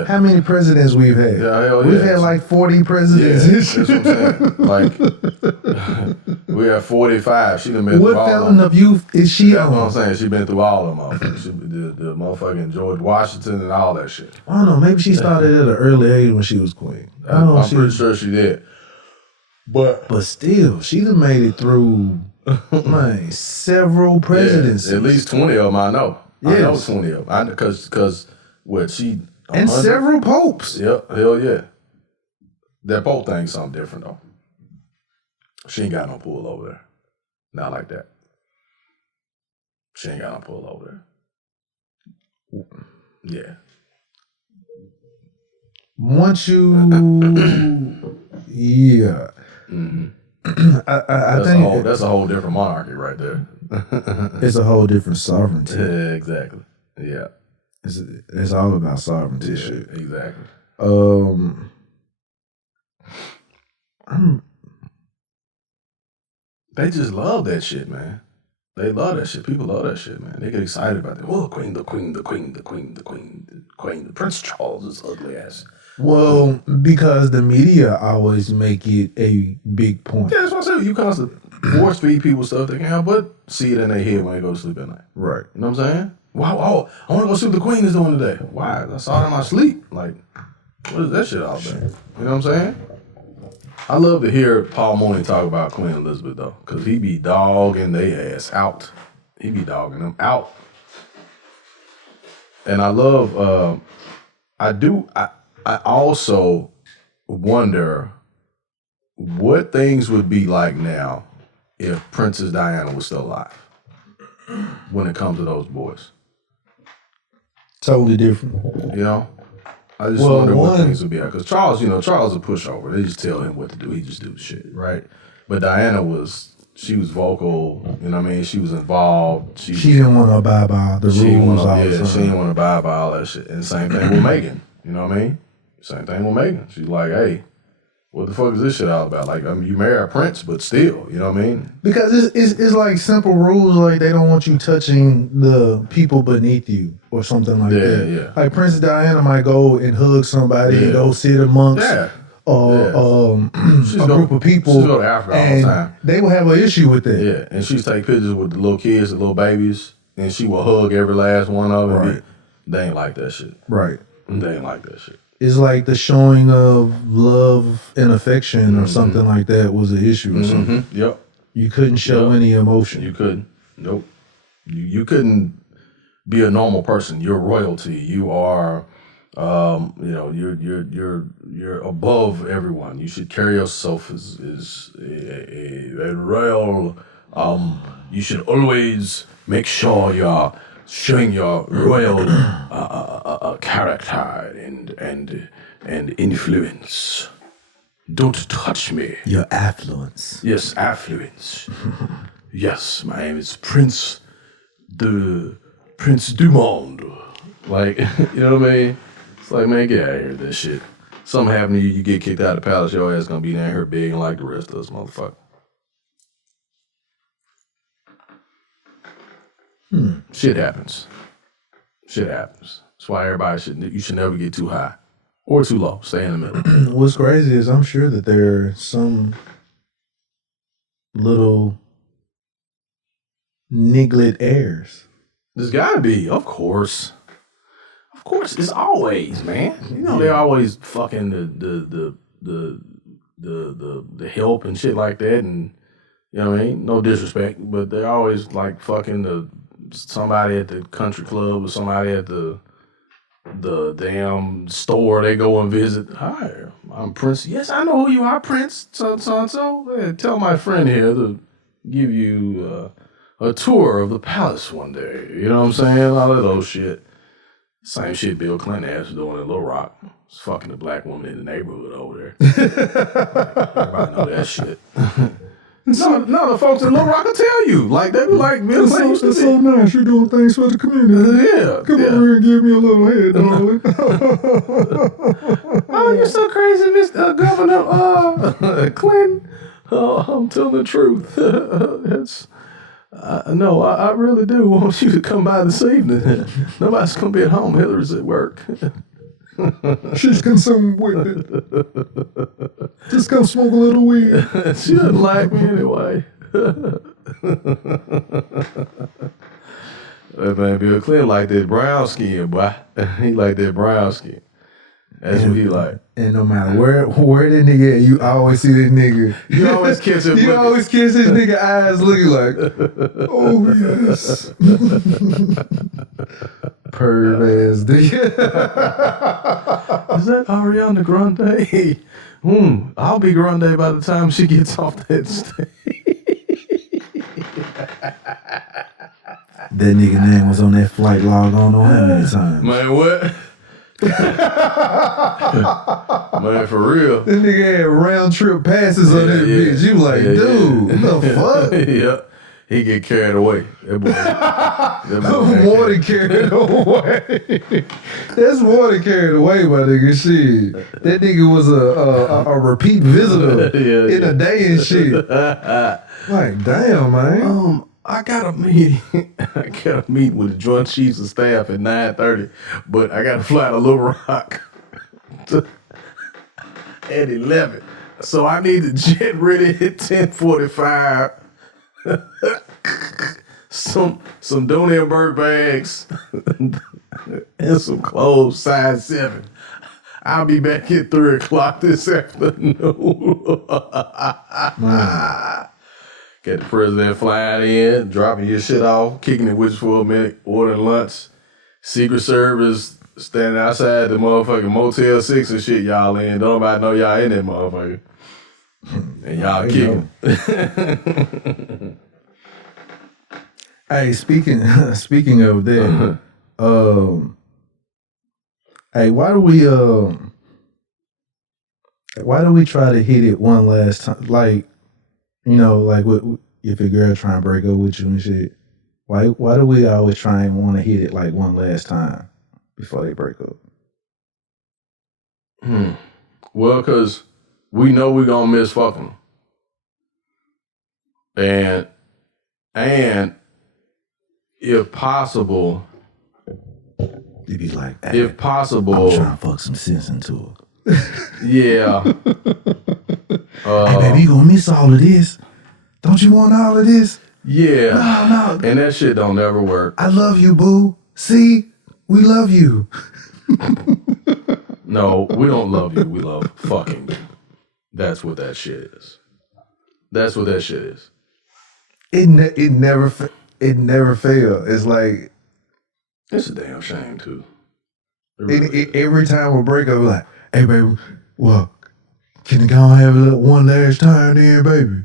how many presidents we've had? Yeah, hell yeah. We've had like 40 presidents. Yeah, that's what I'm saying. Like, we have 45. She done been through all of them. What fountain of youth is she That's on? what I'm saying. She been through all of them motherfuckers. The motherfucking George Washington and all that shit. I don't know. Maybe she started at an early age when she was queen. I'm pretty sure she did. But still, she done made it through Man, several presidents. Yeah, at least 20 of them I know. Yes. I know 20 of them. Because what she... And several popes. Yep, hell yeah. That Pope thing's something different though. She ain't got no pull over there. Not like that. She ain't got no pull over there. Yeah. Once you, yeah. Mm-hmm. I think that's a whole different monarchy right there. it's a whole different sovereignty. Yeah, exactly. Yeah. It's all about sovereignty shit. Exactly. They just love that shit, man. They love that shit. People love that shit, man. They get excited about that. Oh, Queen, the Queen, the Queen, the Queen, the Queen, the Queen. Prince Charles is ugly ass. Well, because the media always make it a big point. Yeah, that's what I said. You constantly force feed people stuff they can't help but see it in their head when they go to sleep at night. Right. You know what I'm saying? Wow, oh, I want to go see what the Queen is doing today. Why? I saw it in my sleep. Like, what is that shit all about? You know what I'm saying? I love to hear Paul Mooney talk about Queen Elizabeth, though, because he be dogging they ass out. He be dogging them out. And I love, I also wonder what things would be like now if Princess Diana was still alive when it comes to those boys. Totally different. You know? I just wonder what things would be like. Because Charles, Charles is a pushover. They just tell him what to do. He just do the shit, right? But Diana she was vocal, you know what I mean? She was involved. She didn't want to abide by the rules. She didn't want to abide by all that shit. And same thing with Meghan, you know what I mean? Same thing with Meghan. She's like, hey, what the fuck is this shit all about? Like, I mean, you marry a prince, but still, you know what I mean? Because it's like simple rules, like they don't want you touching the people beneath you or something like that. Yeah. Like Princess Diana might go and hug somebody and go sit amongst a group of people. She's go to Africa all the time. They will have an issue with that. Yeah, and she's take pictures with the little kids, the little babies, and she will hug every last one of them. Right. They ain't like that shit. Right. They ain't like that shit. It's like the showing of love and affection or something like that was an issue or something. Yep. You couldn't show any emotion. You couldn't. Nope. You couldn't be a normal person. You're royalty. You are, you're above everyone. You should carry yourself as a royal. You should always make sure you're showing your royal character and influence. Don't touch me. Your affluence. Yes, affluence. Yes, my name is Prince du Monde. Like, you know what I mean? It's like, man, get out of here with that shit. Something happened to you, you get kicked out of the palace, your ass gonna be down here begging like the rest of us, motherfucker. Shit happens. Shit happens. That's why you should never get too high or too low. Stay in the middle. What's crazy is I'm sure that there are some little niglet heirs. There's gotta be, of course. Of course, it's always, man. You know, they're always fucking the help and shit like that, and you know what I mean? No disrespect, but they're always like fucking somebody at the country club or somebody at the damn store they go and visit. Hi, I'm Prince. Yes, I know who you are, Prince. So. Yeah, tell my friend here to give you a tour of the palace one day. You know what I'm saying? All of those shit. Same shit Bill Clinton ass was doing in Little Rock. It's fucking the black woman in the neighborhood over there. Everybody know that shit. No, the folks in Little Rock will tell you. Like, they be like, Bill Clinton used to It's so nice. You're doing things for the community. Yeah. Come over here and give me a little head, darling. Oh, you're so crazy, Mr. Governor Clinton. I'm telling the truth. No, I really do want you to come by this evening. Nobody's going to be at home. Hillary's at work. She's consumed with it. Just come smoke a little weed. She doesn't like me anyway. Man, Bill Clinton like that brown skin, boy. He like that brown skin. That's what he like. And no matter where that nigga at, you always see that nigga. You always catch him. You always catch this nigga eyes looking like, oh yes. Perv ass nigga. Is that Ariana Grande? I'll be Grande by the time she gets off that stage. That nigga name was on that flight log on how many times? Man, what? Man, for real. That nigga had round trip passes on that bitch. You like, dude, what the fuck? Yeah. He get carried away. That boy More than carried away. That's more than carried away, my nigga. Shit. That nigga was a repeat visitor in a day and shit. Like, damn, man. I got a meeting. I got a meeting with the Joint Chiefs of Staff at 9:30, but I got to fly to Little Rock at 11. So I need the jet ready at 10:45. some Donenberg bags and some clothes size 7. I'll be back at 3 o'clock this afternoon. Got the president flying in, dropping your shit off, kicking it with you for a minute, ordering lunch. Secret Service standing outside the motherfucking Motel 6 and shit y'all in. Don't nobody know y'all in that motherfucker. And y'all kicking. Hey, speaking of that, hey, why do we try to hit it one last time? Like, you know, like if a girl trying to break up with you and shit, why do we always try and want to hit it like one last time before they break up? Well, because we know we're going to miss fucking. And if possible, You be like, hey, if possible, I'm trying to fuck some sense into her. yeah. Hey, baby, you gonna miss all of this? Don't you want all of this? Yeah. No. And that shit don't never work. I love you, boo. See? We love you. No, we don't love you. We love fucking you. That's what that shit is. That's what that shit is. It never failed. It's like It's a damn shame too. every time we break up, we're like, hey, baby, well, can you go and have one last time then, baby?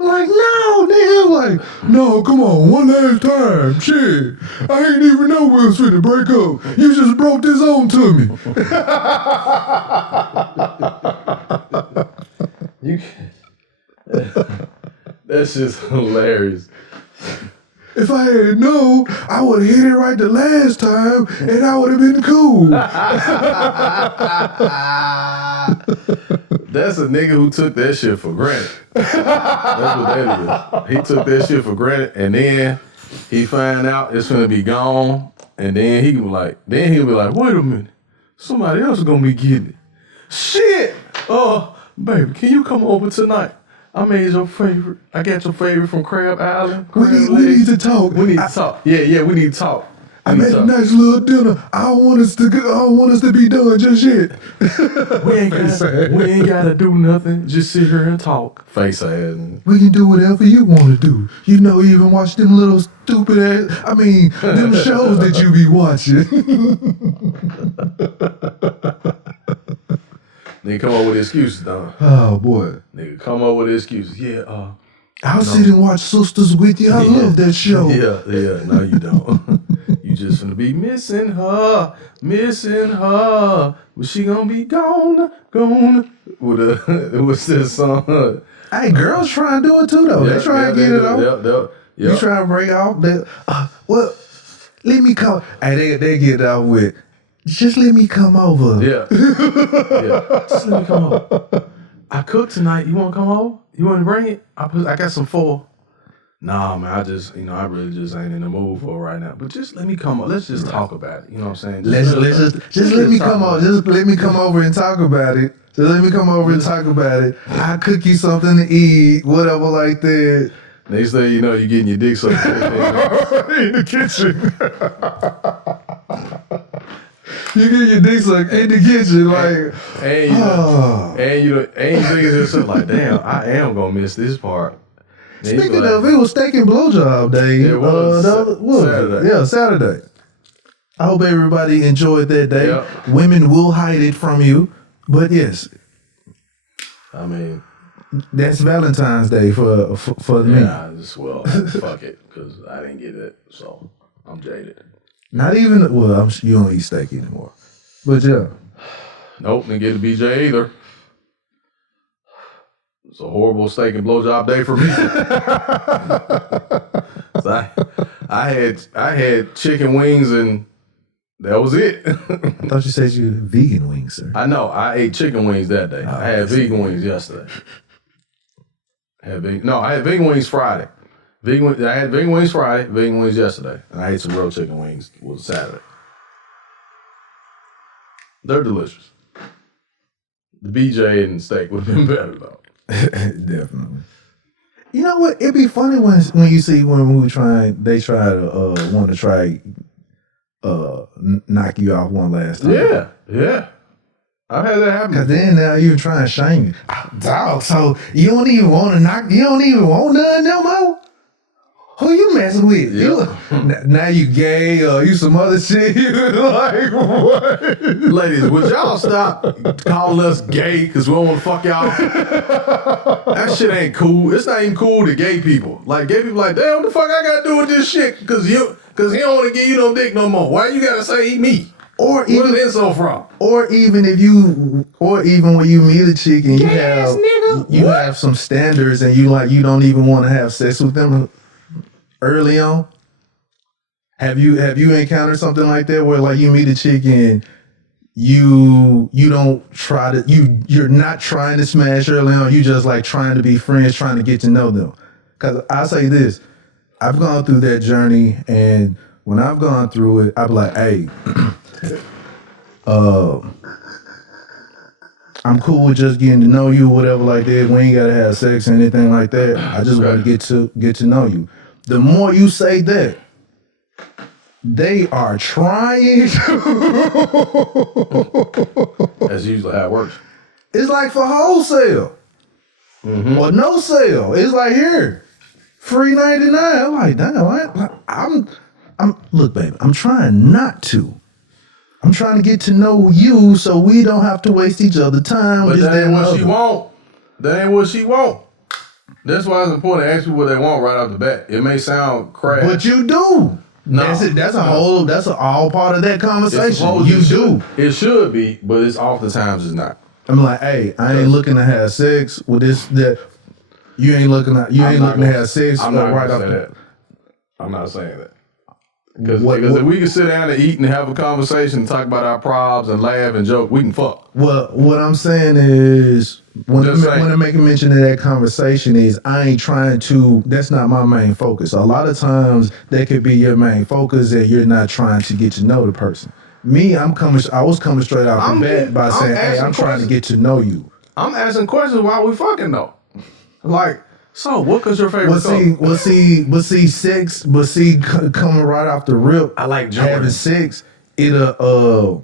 Like, no, nigga. Like, no, come on, one last time. Shit. I ain't even know we was finna break up. You just broke this on to me. That's just hilarious. If I had known, I would have hit it right the last time, and I would have been cool. That's a nigga who took that shit for granted. That's what that is. He took that shit for granted, and then he find out it's gonna be gone, and then he'll be like, wait a minute, somebody else is gonna be getting it. Shit! Baby, can you come over tonight? I made your favorite. I got your favorite from Crab Island. We need to talk. We need to talk. Yeah, we need to talk. I made a nice little dinner. I don't want us to be done just yet. We ain't gotta do nothing. Just sit here and talk. Face ass. We can do whatever you want to do. You know, even watch them little stupid ass. I mean, them shows that you be watching. Nigga come up with excuses, dog. Oh boy. Nigga come up with excuses. Yeah, I'll sit and watch Sisters with you. I love that show. Yeah. No, you don't. You just gonna be missing her. But she gonna be gone. What's this song? Hey, girls try and do it too, though. They try and get it off. Yeah. You try and break off. Well, let me come. Hey, they get out with, just let me come over. Yeah. Just let me come over. I cooked tonight. You want to come over? You want to bring it? I got some foil. Nah, man. I really just ain't in the mood for it right now. But just let me come over. Let's just talk about it. You know what I'm saying? Just let me come over. Just let me come over and talk about it. Just let me come over and talk about it. I'll cook you something to eat, whatever like that. Next thing you know, you're getting your dick sucked in the kitchen. You get your dick sucked in the kitchen, like, and you think it's just like, damn, I am gonna miss this part. Speaking of, it was steak and blowjob day. It was Saturday. Yeah, Saturday. I hope everybody enjoyed that day. Yep. Women will hide it from you, but yes, I mean, that's Valentine's Day for me. yeah, fuck it, because I didn't get it, so I'm jaded. Not even you don't eat steak anymore, but yeah. Nope, didn't get a BJ either. It's a horrible steak and blowjob day for me. So I had chicken wings and that was it. I thought you said you vegan wings, sir. I know. I ate chicken wings that day. I had vegan wings yesterday. I had vegan wings Friday. I had vegan wings Friday, vegan wings yesterday, and I ate some real chicken wings was Saturday. They're delicious. The BJ and steak would have been better though. Definitely. You know what? It'd be funny when you see when they try to want to try knock you off one last time. Yeah. I've had that happen. Cause then now you're trying to shame me, dog. So you don't even want to knock. You don't even want none no more. Who you messing with? Yep. Now you gay or you some other shit? You like what? Ladies, would y'all stop calling us gay because we don't want to fuck y'all? That shit ain't cool. It's not even cool to gay people. Like gay people like, damn, what the fuck I got to do with this shit? Because he don't want to give you no dick no more. Why you got to say me? Or even, where's the insult from? Or even when you meet a chick and you have some standards and you don't even want to have sex with them early on. Have you encountered something like that where like you meet a chick and you're not trying to smash early on, you just like trying to be friends, trying to get to know them? Because I say this, I've gone through that journey, and when I've gone through it, I'm like, hey, I'm cool with just getting to know you, whatever like that. We ain't gotta have sex or anything like that. I just want to get to know you. The more you say that, they are trying to. That's usually how it works. It's like for wholesale or no sale. It's like here, free 99. I'm like, damn, I'm look, baby, I'm trying not to. I'm trying to get to know you so we don't have to waste each other's time. But that ain't what she want. That ain't what she want. That's why it's important to ask people what they want right off the bat. It may sound crass, but you do. No, that's all part of that conversation. You do. It should be, but it's oftentimes it's not. I'm like, hey, I ain't looking to have sex with this. That you ain't looking to have sex. I'm not right saying after that. I'm not saying that. Because if we can sit down and eat and have a conversation and talk about our problems and laugh and joke, we can fuck. Well, what I'm saying is, when I make a mention of that conversation is, I ain't trying to, that's not my main focus. A lot of times, that could be your main focus and you're not trying to get to know the person. Me, I was coming straight out the bat by saying, hey, I'm trying to get to know you. I'm asking questions while we fucking though. Like, so what is your favorite color? Coming right off the rip, I like Jordan. Having sex, it'll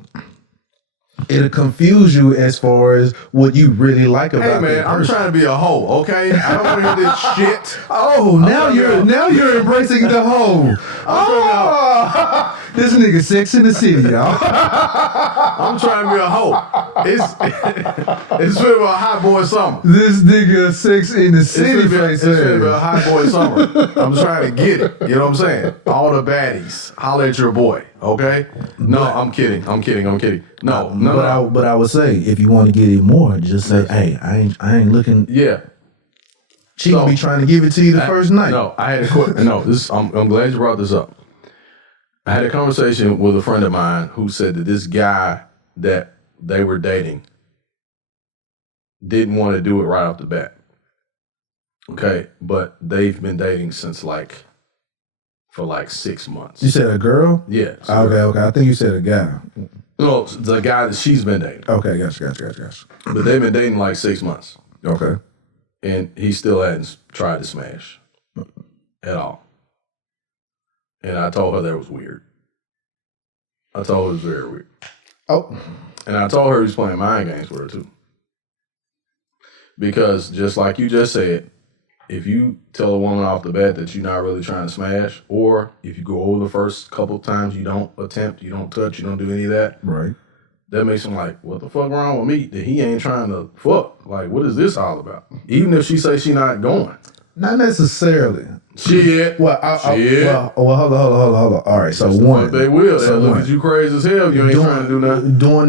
confuse you as far as what you really like about that person. Hey man, I'm trying to be a hoe, okay? I don't want to hear this shit. Oh, now you're embracing the hoe. Oh, this nigga Sex in the City, y'all. I'm trying to be a hoe. It's been a hot boy summer. This nigga Sex in the City. It's been a hot boy summer. I'm trying to get it. You know what I'm saying? All the baddies, holler at your boy, okay? No, I'm kidding. No. But I would say, if you want to get it more, just say, hey, I ain't looking. Yeah. She gonna be trying to give it to you the first night. No, I had I'm glad you brought this up. I had a conversation with a friend of mine who said that this guy that they were dating didn't want to do it right off the bat. Okay, but they've been dating since for 6 months. You said a girl? Yeah. Okay. I think you said a guy. No, the guy that she's been dating. Okay, gotcha. But they've been dating 6 months. Okay. And he still hadn't tried to smash at all. And I told her that was weird. I told her it was very weird. Oh, And I told her he's playing mind games with her too. Because just like you just said, if you tell a woman off the bat that you're not really trying to smash, or if you go over the first couple times, you don't attempt, you don't touch, you don't do any of that, right. that makes him like, what the fuck wrong with me? That he ain't trying to fuck. Like, what is this all about? Even if she say she not going. Not necessarily. Shit. Well, hold on. All right, so one. They will. So They look at you crazy as hell. You ain't trying to do nothing. During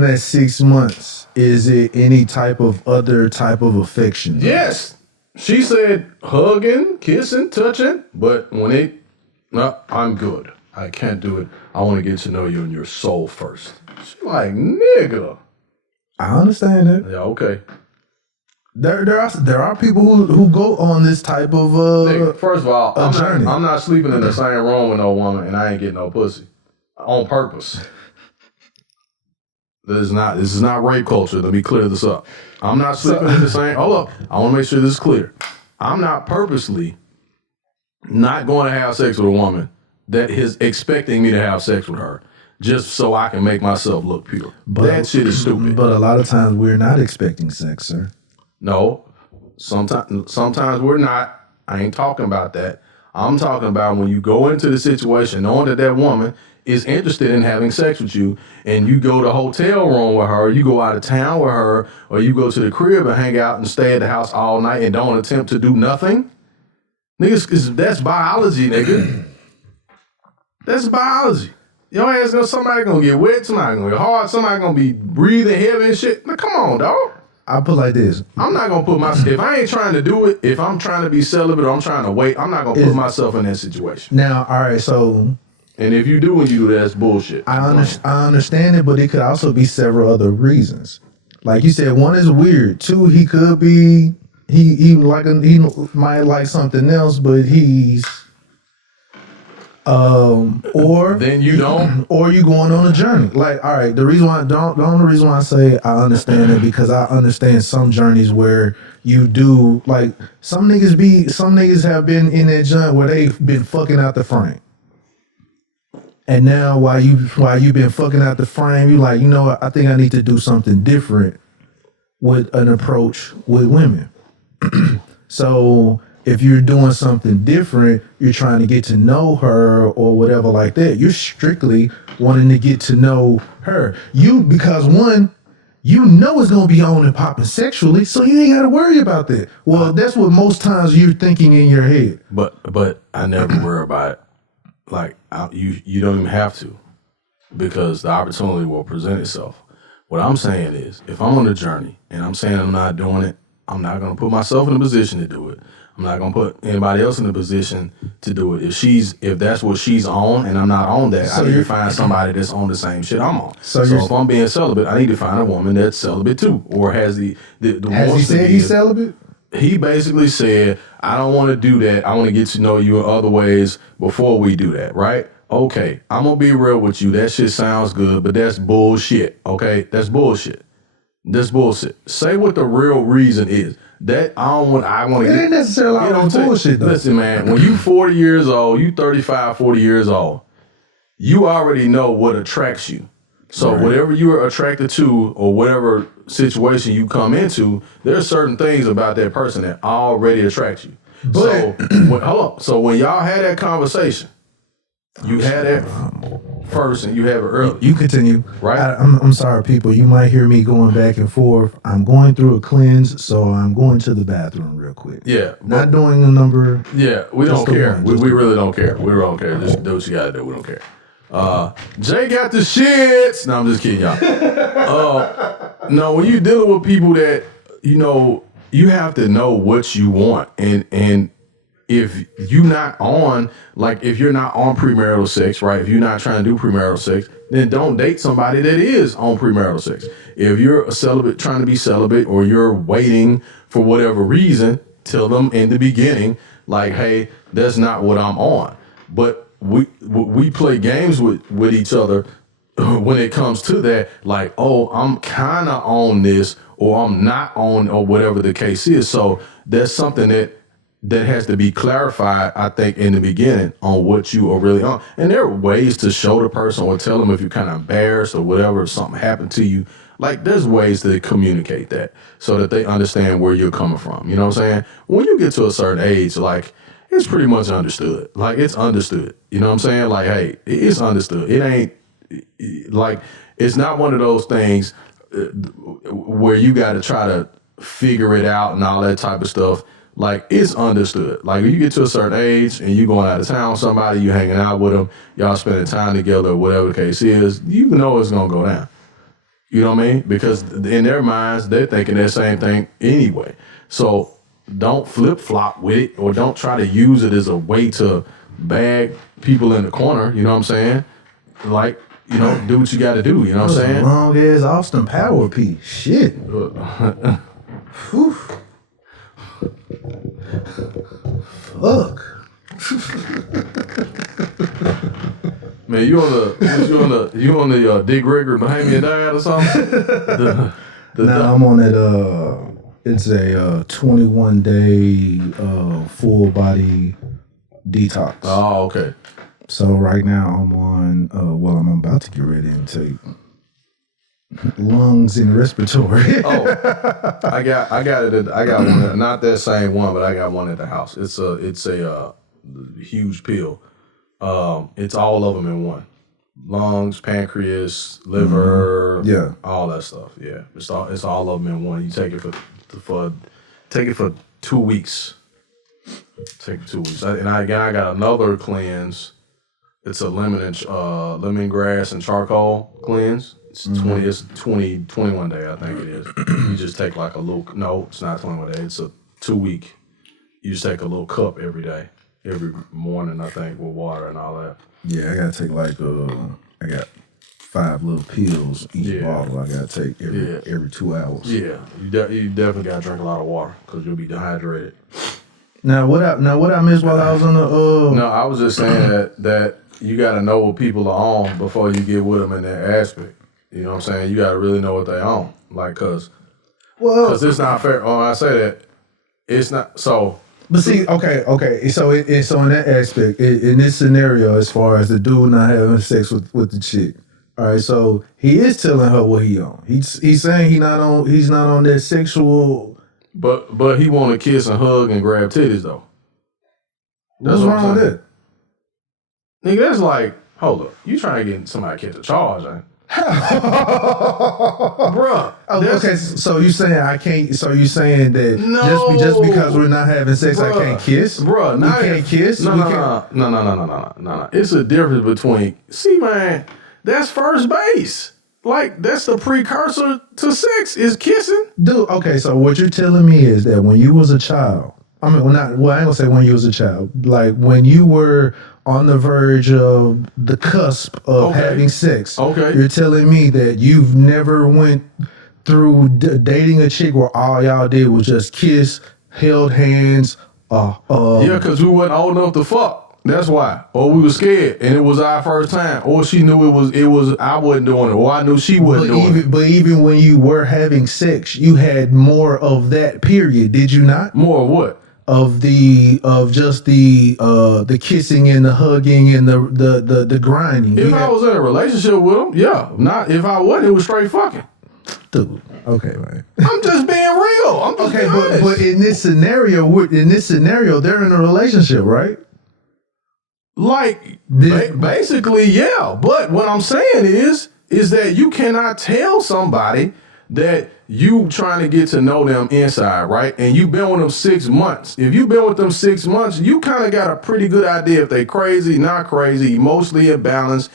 that 6 months, is it any type of other type of affection? Yes. She said hugging, kissing, touching, but when no, I'm good. I can't do it. I want to get to know you and your soul first. She's like, nigga. I understand that. Yeah, okay. There are people who go on this type of Nigga, first of all, journey. I'm not sleeping in the same room with no woman and I ain't getting no pussy on purpose. This is not rape culture. Let me clear this up. I'm not sleeping in the same. Hold up. I want to make sure this is clear. I'm not purposely not going to have sex with a woman that is expecting me to have sex with her just so I can make myself look pure. That shit is stupid. But a lot of times we're not expecting sex, sir. No, sometimes we're not. I ain't talking about that. I'm talking about when you go into the situation knowing that that woman is interested in having sex with you and you go to a hotel room with her, you go out of town with her, or you go to the crib and hang out and stay at the house all night and don't attempt to do nothing. Niggas, that's biology, nigga. That's biology. Your ass somebody gonna get wet, somebody gonna get hard, somebody gonna be breathing heavy and shit. Now, come on, dog. I put like this. I'm not gonna put myself, if I ain't trying to do it, if I'm trying to be celibate or I'm trying to wait, I'm not gonna put myself in that situation. Now, all right, so. And if you do and you do that, that's bullshit. I understand it, but it could also be several other reasons. Like you said, one is weird. Two, he could be, he might like something else, but he's, or then you don't, or you going on a journey. Like, all right, the only reason why I say I understand it because I understand some journeys where you do like some niggas have been in that joint where they've been fucking out the frame. And now while you've been fucking out the frame, you like, you know what, I think I need to do something different with an approach with women. So if you're doing something different, you're trying to get to know her or whatever like that. You're strictly wanting to get to know her. Because one, you know it's gonna be on and popping sexually, so you ain't gotta worry about that. Well, that's what most times you're thinking in your head. But I never worry about it. Like you don't even have to, because the opportunity will present itself. What I'm saying is, if I'm on a journey and I'm saying I'm not doing it, I'm not going to put myself in a position to do it. I'm not going to put anybody else in a position to do it. If that's what she's on and I'm not on that, I need to find somebody that's on the same shit I'm on. So if I'm being celibate, I need to find a woman that's celibate too, or has the Has he said he's celibate? He basically said, I don't want to do that. I want to get to know you in other ways before we do that, right? Okay, I'm going to be real with you. That shit sounds good, but that's bullshit, okay? That's bullshit. That's bullshit. Say what the real reason is. That I want to get... It ain't necessarily always bullshit, though. Listen, man, when you 40 years old, you 35, 40 years old, you already know what attracts you. So whatever you are attracted to or whatever situation you come into, there's certain things about that person that already attract you. But, so when y'all had that conversation, you had that first and you have it early. You continue. Right? I'm sorry, people. You might hear me going back and forth. I'm going through a cleanse, so I'm going to the bathroom real quick. Yeah. Not doing a number. Yeah, we don't care. We really don't care. We don't care. Just do what you got to do. We don't care. Jay got the shits. No, I'm just kidding, y'all. No, when you're dealing with people that, you know, you have to know what you want. And if you're not on, like if you're not on premarital sex, right? If you're not trying to do premarital sex, then don't date somebody that is on premarital sex. If you're a celibate, trying to be celibate, or you're waiting for whatever reason, tell them in the beginning, like, hey, that's not what I'm on. But we play games with each other when it comes to that, like, oh, I'm kind of on this or I'm not on or whatever the case is. So that's something that that has to be clarified, I think, in the beginning on what you are really on. And there are ways to show the person or tell them if you're kind of embarrassed or whatever, if something happened to you. Like, there's ways to communicate that so that they understand where you're coming from. You know what I'm saying? When you get to a certain age, like, it's pretty much understood. Like, it's understood. You know what I'm saying? Like, hey, it's understood. It ain't, like, it's not one of those things where you got to try to figure it out and all that type of stuff. Like, it's understood. Like, when you get to a certain age and you going out of town with somebody, you hanging out with them, y'all spending time together or whatever the case is, you know it's going to go down. You know what I mean? Because in their minds, they're thinking that same thing anyway. So don't flip-flop with it, or don't try to use it as a way to bag people in the corner. You know what I'm saying? Like, you know, do what you got to do. You know what I'm saying? Long ass Austin Power piece. Shit. Whew. Fuck. Man, you on the Dick Gregory Bohemian Diet or something? I'm on that. It's a 21-day full body detox. Oh, okay. So right now I'm on. I'm about to get ready and take lungs and respiratory. I got one. Not that same one, but I got one at the house. It's a huge pill. It's all of them in one: lungs, pancreas, liver, all that stuff. Yeah, it's all of them in one. You take it for 2 weeks. Take it 2 weeks, and I got another cleanse. It's a lemongrass and charcoal cleanse. It's 21 day, I think it is. You just take like a little. No, it's not 21 day. It's a 2 week. You just take a little cup every day. Every morning, I think, with water and all that. Yeah, I gotta take I got 5 little pills each bottle. I gotta take every 2 hours. Yeah, you definitely gotta drink a lot of water because you'll be dehydrated. Now what I missed while I was on the No, I was just saying that you gotta know what people are on before you get with them in that aspect. You know what I'm saying? You gotta really know what they on, like, cause it's not fair. When I say that, it's not so. But see, okay. So so in that aspect, in this scenario, as far as the dude not having sex with the chick, all right. So he is telling her what he on. He's saying he's not on that sexual. But he want to kiss and hug and grab titties though. What's wrong with that? Nigga, that's like, hold up, you trying to get somebody to catch a charge, ain't? Bruh. Okay, so you saying I can't? So you saying that no, just because we're not having sex, I can't kiss? Bruh, you can't kiss? No. It's a difference between. See, man, that's first base. Like, that's the precursor to sex is kissing. Dude, okay, so what you're telling me is that when you was a child, I ain't gonna say when you was a child, like when you were on the verge of the cusp of having sex, you're telling me that you've never went through dating a chick where all y'all did was just kiss, held hands, yeah, because we wasn't old enough to fuck. That's why. Or we were scared and it was our first time. Or she knew it was I wasn't doing it. Or I knew she wasn't doing it. But even when you were having sex, you had more of that period, did you not? More of what? Of just the kissing and the hugging and the grinding. If I was in a relationship with him, yeah. Not if I wasn't, it was straight fucking. Dude. Okay, man. I'm just being real. I'm just being honest. But in this scenario, they're in a relationship, right? Like, basically, yeah. But what I'm saying is that you cannot tell somebody that you trying to get to know them inside, right? And you've been with them 6 months. If you've been with them 6 months, you kind of got a pretty good idea if they crazy, not crazy, emotionally imbalanced,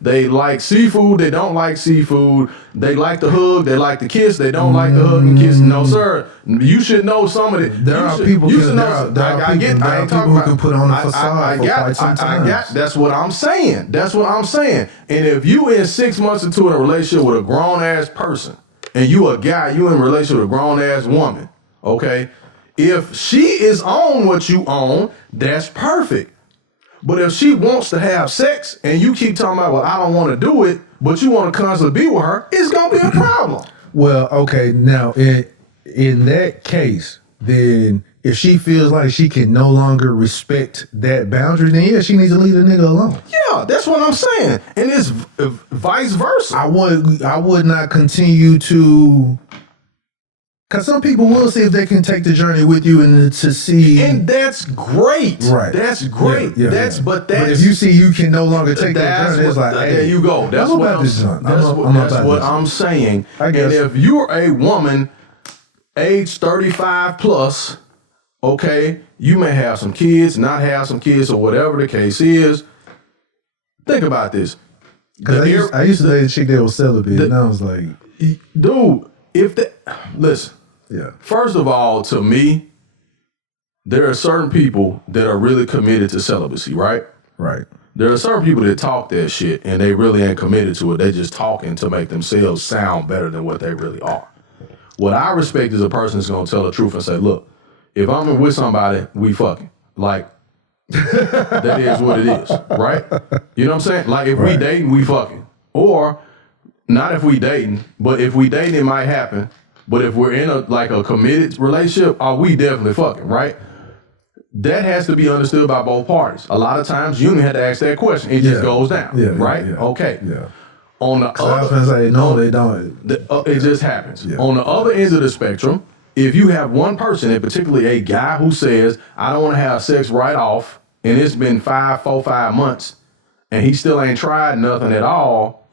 They like seafood, they don't like seafood. They like the hug, they like the kiss, they don't like the hug and kiss. No, sir. You should know some of it. There are people who can put on a facade for quite some time. That's what I'm saying. And if you in 6 months into a relationship with a grown ass person, and you a guy, you in a relationship with a grown ass woman, okay? If she is on what you own, that's perfect. But if she wants to have sex and you keep talking about, well, I don't want to do it, but you want to constantly be with her, it's going to be a problem. Well, okay, now in that case, then if she feels like she can no longer respect that boundary, then yeah, she needs to leave the nigga alone. Yeah, that's what I'm saying. And it's vice versa. I would not continue to, because some people will see if they can take the journey with you and to see. And that's great. Right. That's great. But if you see you can no longer take that journey, it's like, hey, there you go. That's what I'm saying. And if you're a woman age 35 plus, okay, you may have some kids, not have some kids, or whatever the case is. Think about this. Because I used to date a chick that was celibate, and I was like, dude, listen. Yeah. First of all, to me, there are certain people that are really committed to celibacy, right? Right. There are certain people that talk that shit and they really ain't committed to it. They just talking to make themselves sound better than what they really are. What I respect is a person that's gonna tell the truth and say, look, if I'm with somebody, we fucking. Like, that is what it is, right? You know what I'm saying? Like, if we dating, we fucking. Or, not if we dating, but if we dating, it might happen. But if we're in a committed relationship, we definitely fucking, right? That has to be understood by both parties. A lot of times, you don't even have to ask that question. It just goes down, right? Yeah. Okay. Yeah. On the other, say, no, they don't. It just happens. Yeah. On the other end of the spectrum, if you have one person, and particularly a guy who says, I don't want to have sex right off, and it's been 4 or 5 months, and he still ain't tried nothing at all,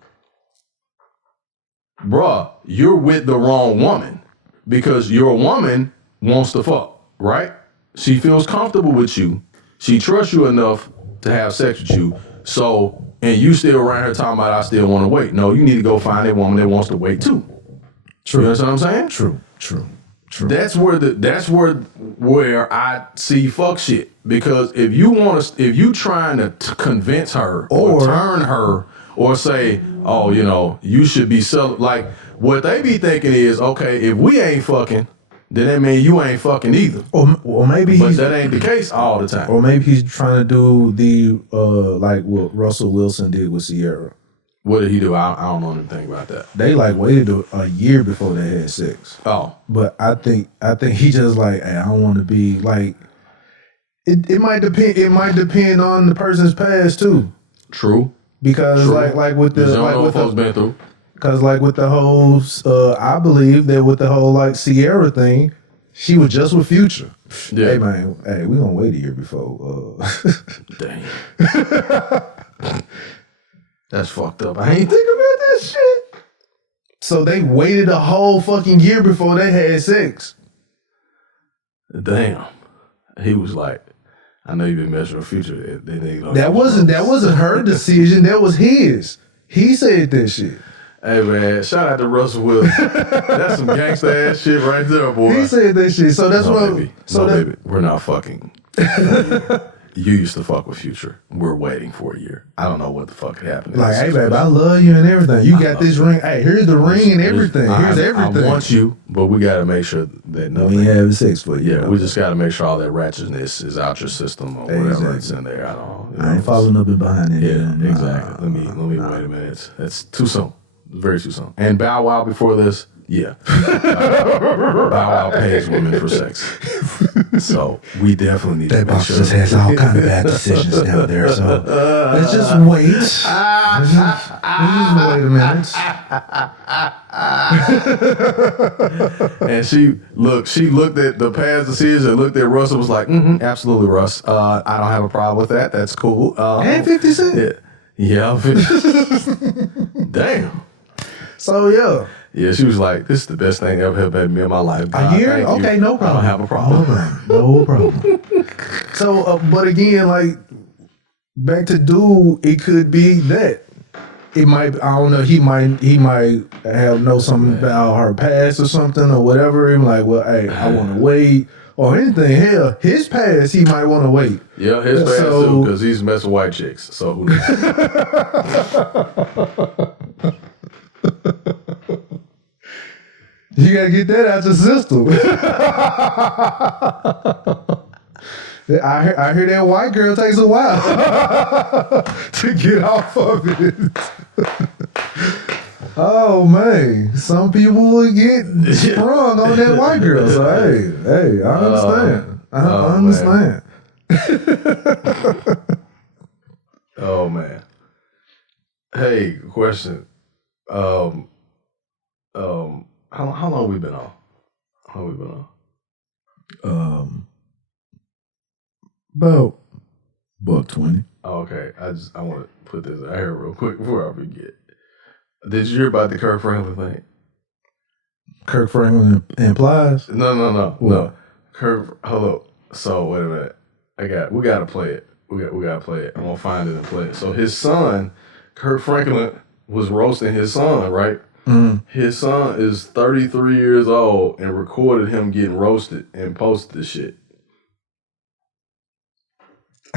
bruh, you're with the wrong woman, because your woman wants to fuck, right? She feels comfortable with you. She trusts you enough to have sex with you. So, and you still around here talking about, I still want to wait. No, you need to go find a woman that wants to wait too. True. You know what I'm saying? True. That's where I see fuck shit. Because if you trying to convince her or turn her or say, oh, you should be like, what they be thinking is, okay, if we ain't fucking, then that means you ain't fucking either. Or maybe that ain't the case all the time. Or maybe he's trying to do the like what Russell Wilson did with Sierra. What did he do? I don't know anything about that. They waited a year before they had sex. Oh. But I think he just like, hey, I don't want to be like, it might depend on the person's past too. True. Because like with the folks been through. Because like with the whole, I believe that with the whole like Sierra thing, she was just with Future. Yeah. Hey man, we gonna wait a year before. Damn. That's fucked up. I ain't think about that shit. So they waited a whole fucking year before they had sex. Damn. He was like, I know you've been messing with Future. That wasn't her decision. That was his. He said that shit. Hey man, shout out to Russell Wilson. That's some gangsta ass shit right there, boy. He said that shit. So that's baby. Baby, we're not fucking. You used to fuck with Future. We're waiting for a year. I don't know what the fuck happened. Like, hey baby, I love you and everything. You got this ring. Hey, here's the ring and everything. Here's everything. I want you, but we got to make sure that nothing. We ain't having sex for you. Yeah, we just got to make sure all that ratchetness is out your system or whatever it's in there. I don't know. I ain't following up and behind it. Yeah, exactly. Let me wait a minute. That's too soon. Very too soon. And Bow Wow before this, yeah. Bow Wow pays women for sex. So we definitely need to make sure. That box just has all kind of bad decisions down there. So let's just wait. Let's just wait a minute. And she looked at the past decisions and looked at Russ and was like, absolutely, Russ. I don't have a problem with that. That's cool. And 50 Cent. Yeah. Damn. So yeah. Yeah, she was like, this is the best thing ever happened to me in my life. God, a year? Okay, no problem. I don't have a problem. No problem. So, but again, like, back to dude, it could be that. It might, I don't know, he might know something about her past or something or whatever. And like, well, hey, I want to wait. Or anything. Hell, his past, he might want to wait. Yeah, his past too, because he's messing with white chicks. So who knows? You gotta get that out your system. I hear that white girl takes a while to get off of it. Oh man, some people will get sprung on that white girl. So hey, I understand. I understand. Oh man. Hey, question. How long we been on? How we been on? About $120. Okay, I want to put this out here real quick before I forget. Did you hear about the Kirk Franklin thing? Kirk Franklin implies? No. What? No. Kirk, hold up. So wait a minute. We gotta play it. We gotta play it. I'm gonna find it and play it. So his son, Kirk Franklin, was roasting his son, right? Mm-hmm. His son is 33 years old and recorded him getting roasted and posted the shit.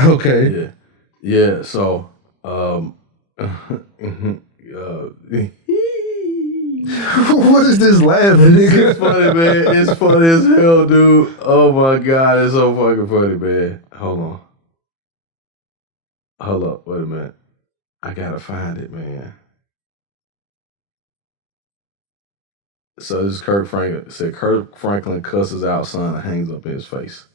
Okay. Yeah. So, what is this laughing, nigga? It's funny, man. It's funny as hell, dude. Oh my god, it's so fucking funny, man. Hold up. Wait a minute. I gotta find it, man. So this is Kirk Franklin. It said Kirk Franklin cusses out son and hangs up in his face.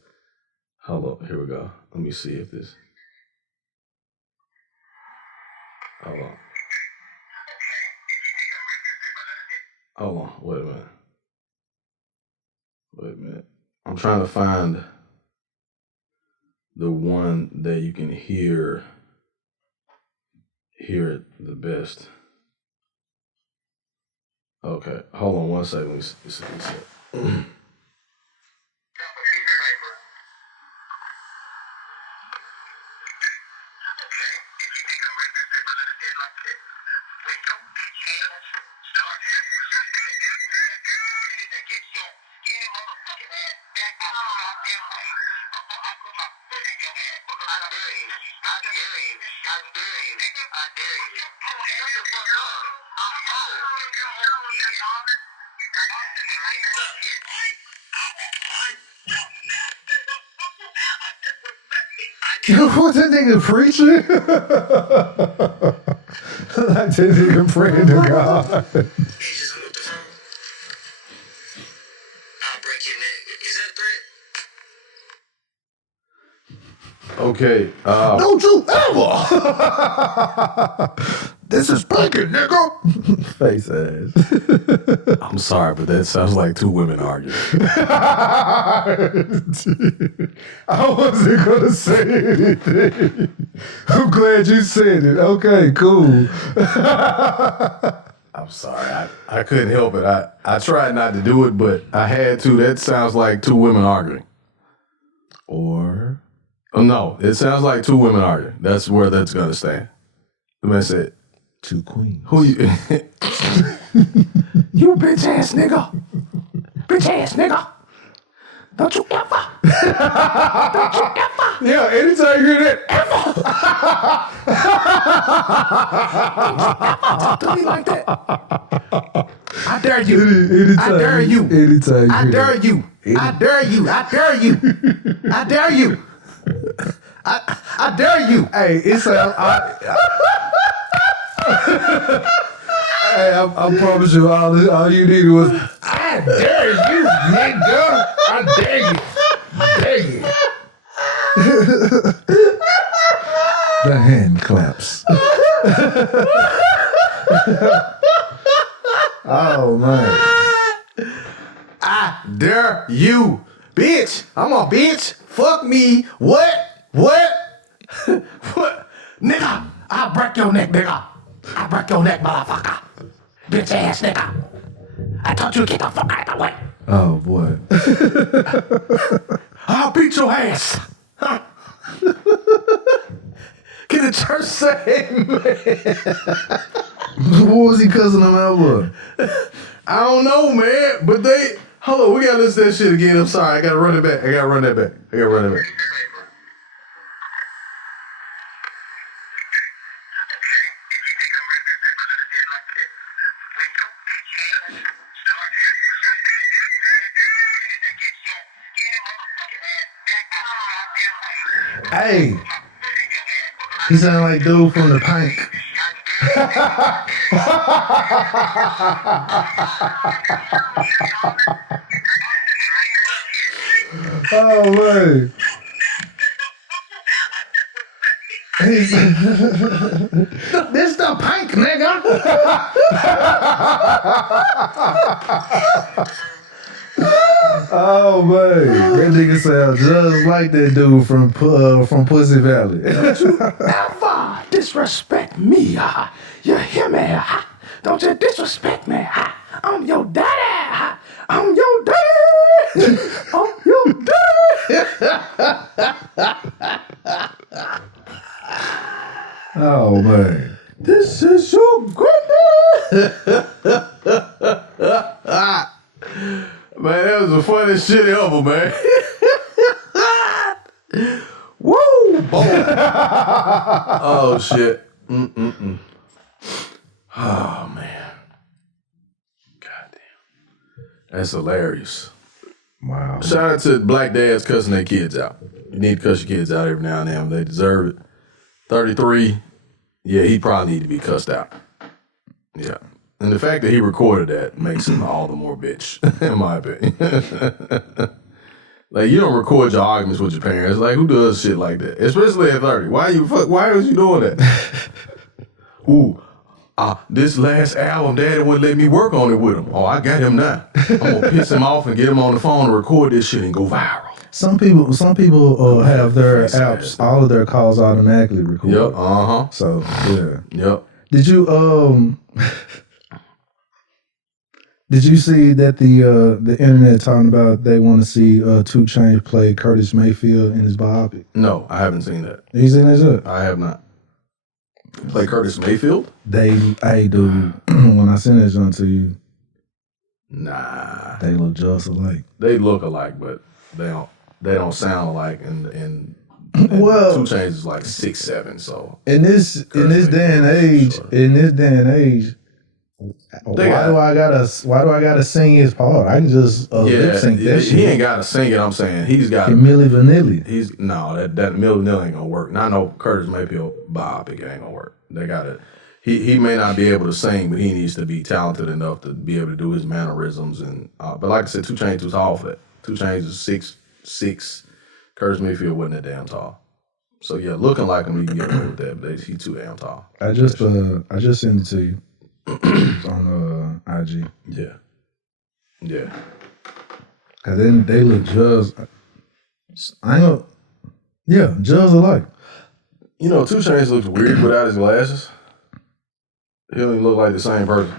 Hold up. Here we go. Let me see if this. Hold on. Wait a minute. I'm trying to find the one that you can hear it the best. Okay. Hold on one second. Let me see. What that nigga preaching? Like that nigga praying to God. I'll break your neck. Is that a threat? Okay. Don't you ever! This is spanking, nigga. Face ass. I'm sorry, but that sounds like two women arguing. I wasn't gonna say anything. I'm glad you said it. Okay, cool. I'm sorry. I couldn't help it. I tried not to do it, but I had to. That sounds like two women arguing. Or? Oh, no, it sounds like two women arguing. That's where that's going to stand. The man said, two queens. who you? You bitch ass nigga. Bitch ass nigga. Don't you ever. Yeah, anytime you hear that, Talk to me like that. I dare you. anytime, I dare you. Anytime I dare you. I dare you. I dare you. I dare you. I dare you. Hey, it's hey, I promise you, all you needed was, I dare you, nigga. I dare you. Dare you. The hand claps. Oh, man. I dare you. Bitch. I'm a bitch. Fuck me. What? What? Nigga. I'll break your neck, nigga. I'll break your neck, motherfucker. Bitch ass nigga. I told you to get the fuck out of the way. Oh, boy. I'll beat your ass. Can the church say amen? What was he cussing him out with? I don't know, man. But they... Hold on, we gotta listen to that shit again. I'm sorry. I gotta run it back. Hey. He sound like dude from the Pink. Oh man. This the pink nigga. Oh man, that nigga sounds just like that dude from Pussy Valley. Ever disrespect me, you hear me? Don't you disrespect me? I'm your daddy. I'm your daddy. I'm your daddy. Oh man, This is your granddad. Man, that was the funniest shit ever, man. Woo, Boom. Oh shit. Oh man. Goddamn. That's hilarious. wow. Shout out to black dads cussing their kids out. You need to cuss your kids out every now and then when they deserve it. 33, yeah, he probably need to be cussed out. Yeah. And the fact that he recorded that makes him all the more bitch, in my opinion. Like, you don't record your arguments with your parents. Like, who does shit like that? Especially at 30. Why was you doing that? Ooh, this last album, Daddy wouldn't let me work on it with him. Oh, I got him now. I'm gonna piss him off and get him on the phone and record this shit and go viral. Some people have their apps, all of their calls automatically recorded. Yep, uh-huh. So yeah. Yep. Did you did you see that the internet talking about they want to see 2 Chainz play Curtis Mayfield in his biopic? No, I haven't seen that. Have you seen that shit? I have not. Play Curtis Mayfield? Hey dude, when I send that joint to you, Nah. they look just alike. They look alike, but they don't sound alike, and Well, 2 Chainz is like 6'7", so in this day and age, why do I gotta sing his part? I can just lip sync that shit. he ain't gotta sing it. I'm saying he's got Milli Vanilli. that Milli Vanilli ain't gonna work. Not no Curtis Mayfield biopic, it ain't gonna work. They gotta. He may not be able to sing, but he needs to be talented enough to be able to do his mannerisms and. But like I said, 2 Chainz too tall for that. 2 Chainz is 6'6". Curtis Mayfield wasn't that damn tall. So yeah, looking like him, you can get away with that, but he's too damn tall. I just sent it to you on IG. Yeah. Yeah. Cause then they look just. Just alike. You know, 2 Chainz looks weird without his glasses. He don't even look like the same person.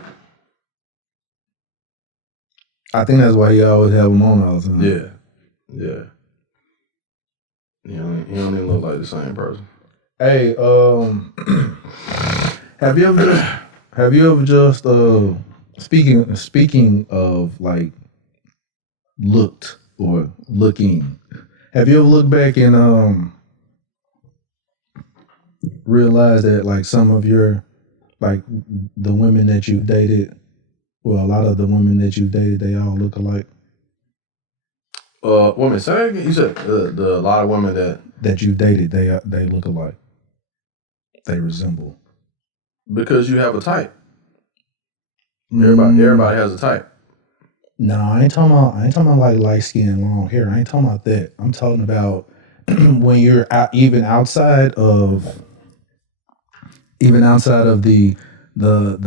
I think that's why he always have them on all the time. Yeah. Yeah. He don't even look like the same person. Hey, have you ever just speaking of like looked or looking, have you ever looked back and realized that like some of your like the women that you've dated, well, a lot of the women that you've dated, they all look alike? Women, say that again. You said the a lot of women that you've dated, they look alike. They resemble. Because you have a type. Everybody has a type. No, I ain't talking about like light skin, long hair. I ain't talking about that. I'm talking about when you're out, even outside of the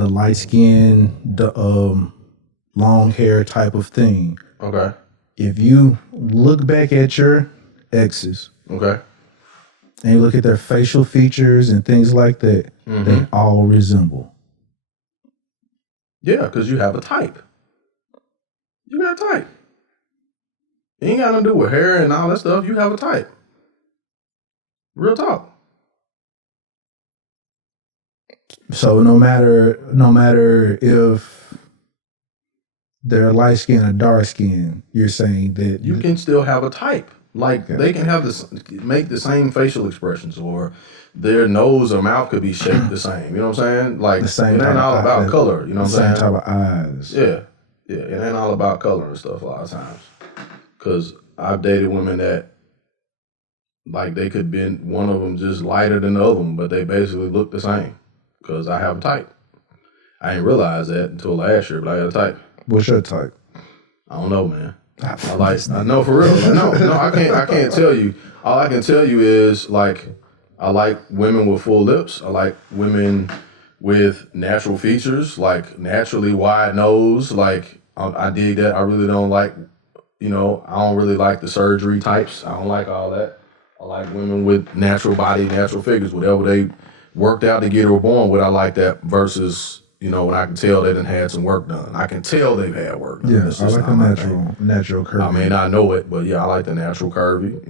light skin, the long hair type of thing. Okay. If you look back at your exes, Okay. and you look at their facial features and things like that, they all resemble. Yeah, because you have a type. You got a type. It ain't got nothing to do with hair and all that stuff. You have a type. Real talk. So no matter if they're light skin or dark skin, you're saying that You can still have a type. Like they can have make the same facial expressions, or their nose or mouth could be shaped the same. You know what I'm saying? Like the same. it ain't all about color. You know what I'm saying? Same type of eyes. Yeah, yeah. It ain't all about color and stuff a lot of times. Because I've dated women that, like, they could be one of them just lighter than the other one, but they basically look the same. Because I have a type. I didn't realize that until last year, but I got a type. What's your type? I don't know, man. I know for real. No, I can't tell you. All I can tell you is like I like women with full lips. I like women with natural features, like naturally wide nose. Like I dig that. I really don't like, I don't really like the surgery types. I don't like all that. I like women with natural body, natural figures, whatever they worked out to get or born with. I like that versus, when I can tell they done had some work done. I can tell they've had work done. Yeah, I like a natural curvy. I may not know it, but yeah, I like the natural curvy,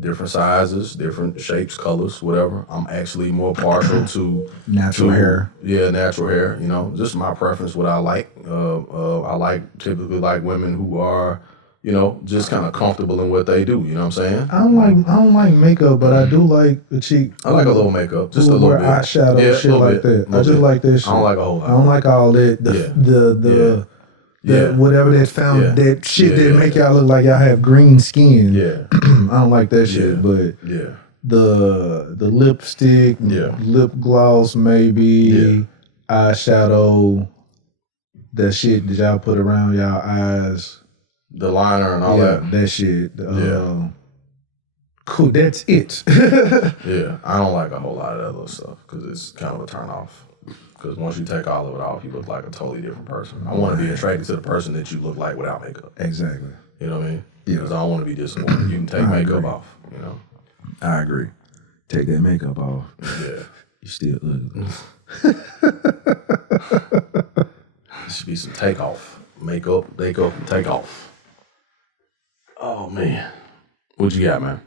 different sizes, different shapes, colors, whatever. I'm actually more partial to natural hair. Yeah, natural hair, just my preference, what I like. I typically like women who are, just kind of comfortable in what they do, you know what I'm saying? I don't like makeup, but I do like a cheek. I like a little makeup, just a little bit. Eyeshadow, shit like that. I just like that shit. I don't like a whole lot. I don't like all that. Whatever that that shit that make y'all look like y'all have green skin. Yeah. I don't like that shit. But the lipstick, lip gloss, maybe eyeshadow, that shit that y'all put around y'all eyes. The liner and all that. That shit. Cool, that's it. Yeah, I don't like a whole lot of that little stuff because it's kind of a turn off. Because once you take all of it off, you look like a totally different person. I want to be attracted to the person that you look like without makeup. Exactly. You know what I mean? Because I don't want to be disappointed. You can take makeup off, I agree. Take that makeup off. Yeah. You still ugly. Should be some takeoff. Makeup, and take off. Oh, man. What you got, man?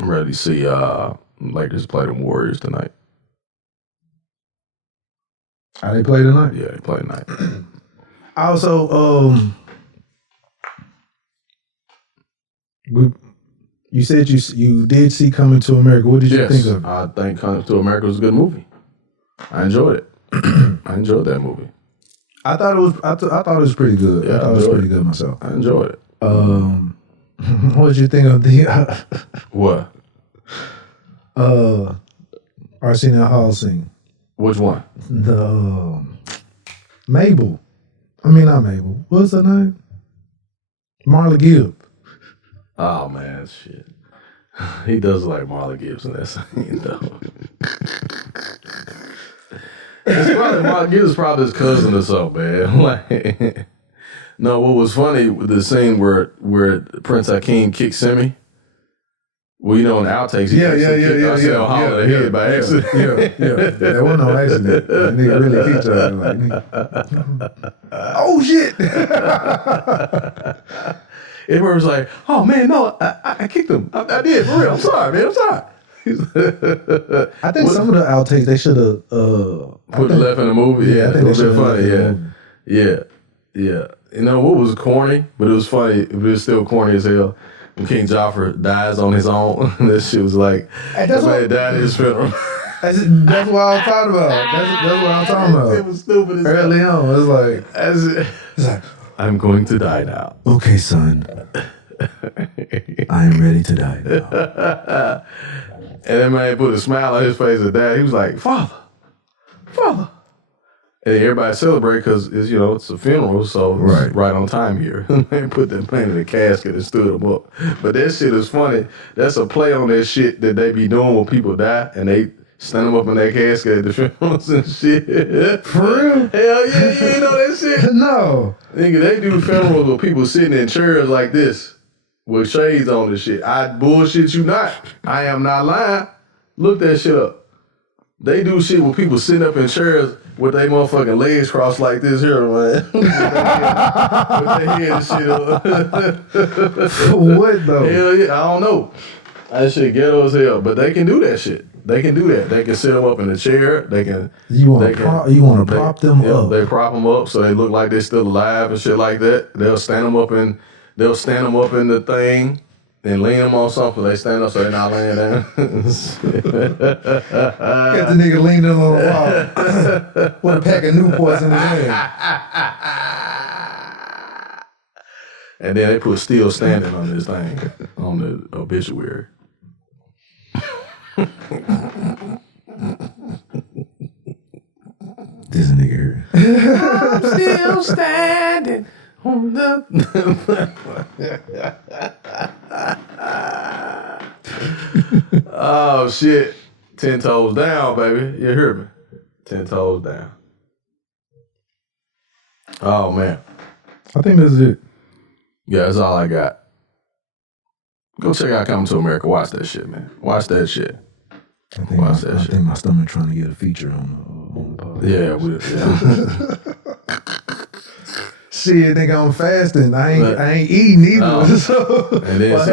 I'm ready to see Lakers play the Warriors tonight. How they play tonight? Yeah, they play tonight. Also, you said you did see Coming to America. What did you think of it? I think Coming to America was a good movie. I enjoyed it. I enjoyed that movie. I thought it was pretty good. Yeah, I thought it was pretty good myself. I enjoyed it. What did you think of the What? Arsenio Hall scene? Which one? The Mabel. I mean, not Mabel. What's her name? Marla Gibb. Oh man, shit. He does like Marla Gibbs in that scene, though. It's probably Marla Gibbs is probably his cousin or something, man. Like, no, what was funny with the scene where Prince Hakeem kicked Simi. Well, in the outtakes, he kicked Hall in the head by accident. Yeah. That wasn't no accident. The nigga really kicked her. Like, oh shit! Everyone was like, "Oh man, no, I kicked him. I did for real. I'm sorry, man. I'm sorry." I think some of the outtakes they should have put left in the movie. Yeah, I think it was funny. Yeah. You know what was corny, but it was funny. It was still corny as hell. When King Joffrey dies on his own, that shit was like, that's why he died at his funeral. That's what I'm talking about. That's what I'm talking about. It was stupid as hell. Early on, it's like, I'm going to die now. Okay, son. I am ready to die now. And that man put a smile on his face at that. He was like, Father. And everybody celebrate because it's a funeral, so it's right on time here. Man put that man in the casket and stood him up. But that shit is funny. That's a play on that shit that they be doing when people die and they stand them up in that casket at the funerals and shit. For real? Hell yeah, you ain't know that shit? No. Nigga, they do funerals with people sitting in chairs like this with shades on and shit. I bullshit you not. I am not lying. Look that shit up. They do shit with people sitting up in chairs with their motherfucking legs crossed like this here, man. With their head and shit up. What though? Hell yeah, I don't know. That shit ghetto as hell. But they can do that shit. They can do that. They can sit them up in a chair. They can. You want to prop them up. They prop them up so they look like they're still alive and shit like that. They'll stand them up in the thing and lean them on something. They stand up so they're not laying down. Got the nigga leaning on the wall with a pack of Newports in his hand. And then they put still standing on this thing, on the obituary. This nigga here. I'm still standing on the. Oh shit! 10 toes down, baby. You hear me? 10 toes down. Oh man. I think that's it. Yeah, that's all I got. Go check out Coming to America. Watch that shit, man. Watch that shit. I think my stomach trying to get a feature on the pod. Yeah, Shit, nigga, I'm fasting. I ain't eating either. No. So And then I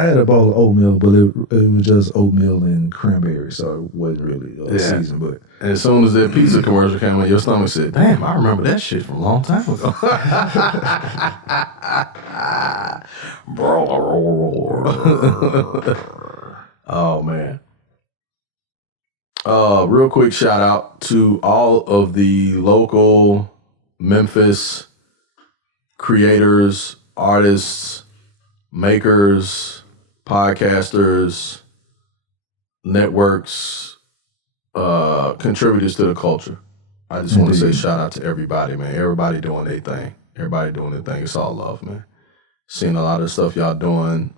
had a bowl of oatmeal, but it was just oatmeal and cranberry, so it wasn't really seasoned. But and as soon as that pizza commercial came on, your stomach said, "Damn, I remember that shit from a long time ago." Oh man. Real quick shout out to all of the local Memphis creators, artists, makers, podcasters, networks, contributors to the culture. I just want to say shout out to everybody, man. Everybody doing their thing. Everybody doing their thing. It's all love, man. Seen a lot of stuff y'all doing.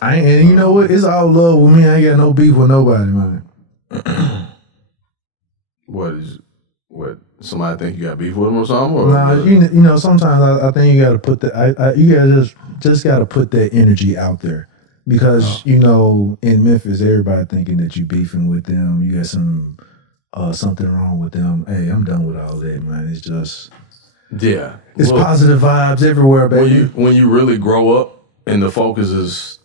and you know what? It's all love with me. I ain't got no beef with nobody, man. What? Somebody think you got beef with them or something? Or Nah, you know, sometimes I think you got to put that. You got just got to put that energy out there because you know in Memphis everybody thinking that you beefing with them. You got some something wrong with them. Hey, I'm done with all that, man. It's just it's positive vibes everywhere, baby. When you really grow up and the focus is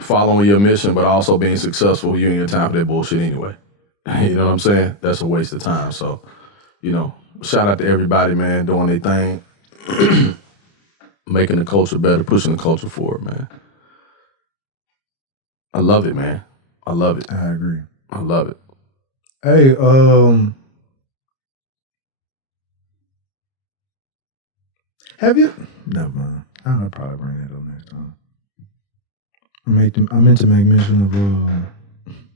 following your mission, but also being successful, you ain't got time for that bullshit anyway. You know what I'm saying? That's a waste of time. So, you know, shout out to everybody, man, doing their thing, making the culture better, pushing the culture forward, man. I love it, man. I love it. I agree. I love it. Hey, have you? Never mind. I'll probably bring that up next time. I meant to make mention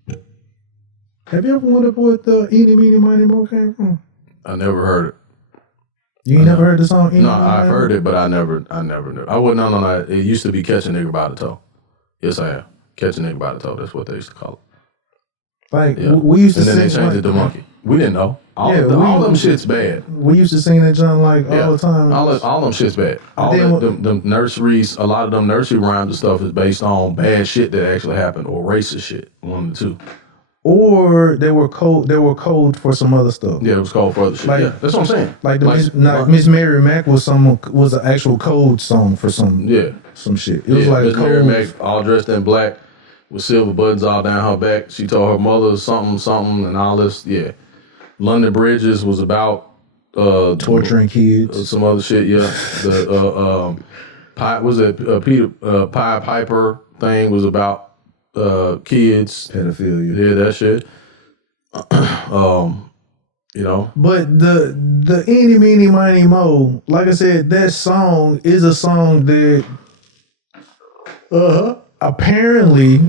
of. Have you ever wondered what the Eeny Meeny Miny Mo came from? I never heard it. You ain't never heard the song? No, I've heard it, but I never knew. I wouldn't know. No. It used to be Catch a Nigga by the Toe. Yes, I have. Catch a Nigga by the Toe. That's what they used to call it. Like, we used to sing. And then they changed it to Monkey. We didn't know. All them shit's bad. We used to sing that John all the time. All them shit's bad. Them nurseries, a lot of them nursery rhymes and stuff is based on bad shit that actually happened or racist shit. One of the two. Or they were code for some other stuff. Yeah, it was called for other shit. Like, yeah, that's what I'm saying. Like Miss Mary Mac was an actual code song for some shit. It was like Miss Mary Mac all dressed in black with silver buttons all down her back. She told her mother something and all this. Yeah. London Bridges was about torturing kids. Some other shit, yeah. The Pied Piper thing was about kids. Pedophilia. Yeah, that shit. You know. But the Eeny Meeny Miny Mo, like I said, that song is a song that apparently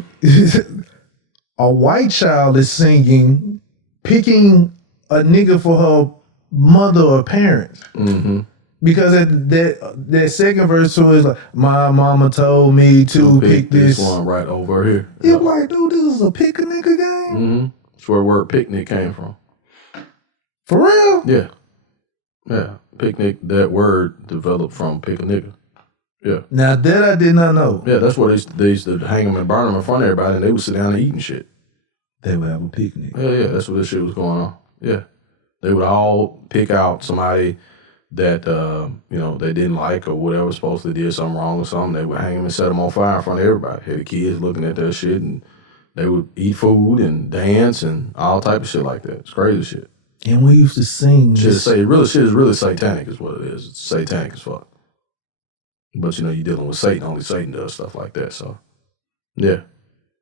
a white child is singing, picking a nigga for her mother or parents. Mm-hmm. Because that second verse was like, my mama told me to pick this one right over here. Yeah, like, dude, this is a pick a nigga game? Mm-hmm. That's where the word picnic came from. For real? Yeah. Yeah. Picnic, that word developed from pick a nigga. Yeah. Now that I did not know. Yeah, that's where they used to hang them and burn them in front of everybody and they would sit down and eat and shit. They would have a picnic. Yeah, that's what this shit was going on. Yeah. They would all pick out somebody that, they didn't like or whatever, supposed to did something wrong or something. They would hang them and set them on fire in front of everybody. Had the kids looking at that shit and they would eat food and dance and all type of shit like that. It's crazy shit. And we used to sing. Shit is really satanic is what it is. It's satanic as fuck. But you're dealing with Satan. Only Satan does stuff like that. So, yeah.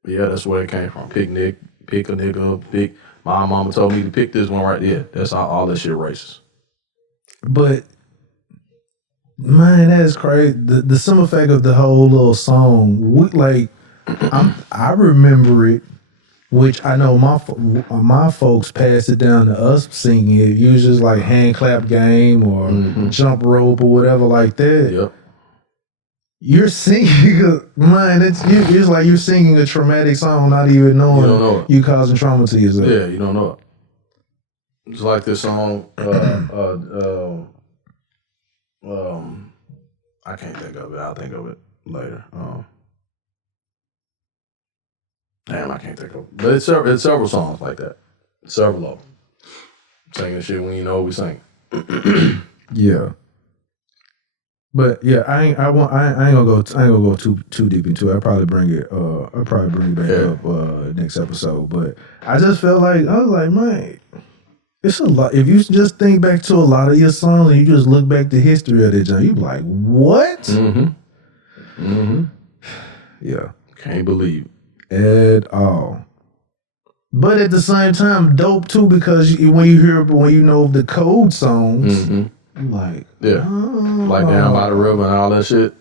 Yeah, that's where it came from. Picnic, pick a nigga, pick. My mama told me to pick this one right there. That's all that shit racist. But, man, that's crazy. The simple fact of the whole little song, I remember it which I know my folks passed it down to us singing it. Usually like hand clap game or jump rope or whatever like that. Yep. You're singing, man. It's like you're singing a traumatic song, not even knowing you don't know it. You causing trauma to yourself. Yeah, you don't know it. It's like this song. I can't think of it. I'll think of it later. Damn, I can't think of it. But it's several songs like that. Several of them. Singing shit when you know we sing. Yeah. But yeah, I ain't gonna go too deep into it. I'll probably bring it back up next episode. But I just felt like I was like, man, it's a lot. If you just think back to a lot of your songs and you just look back to history of that joint, you be like, what? Yeah. Can't believe it. At all. But at the same time, dope too, because when you know the code songs, like like Down by the River and all that shit.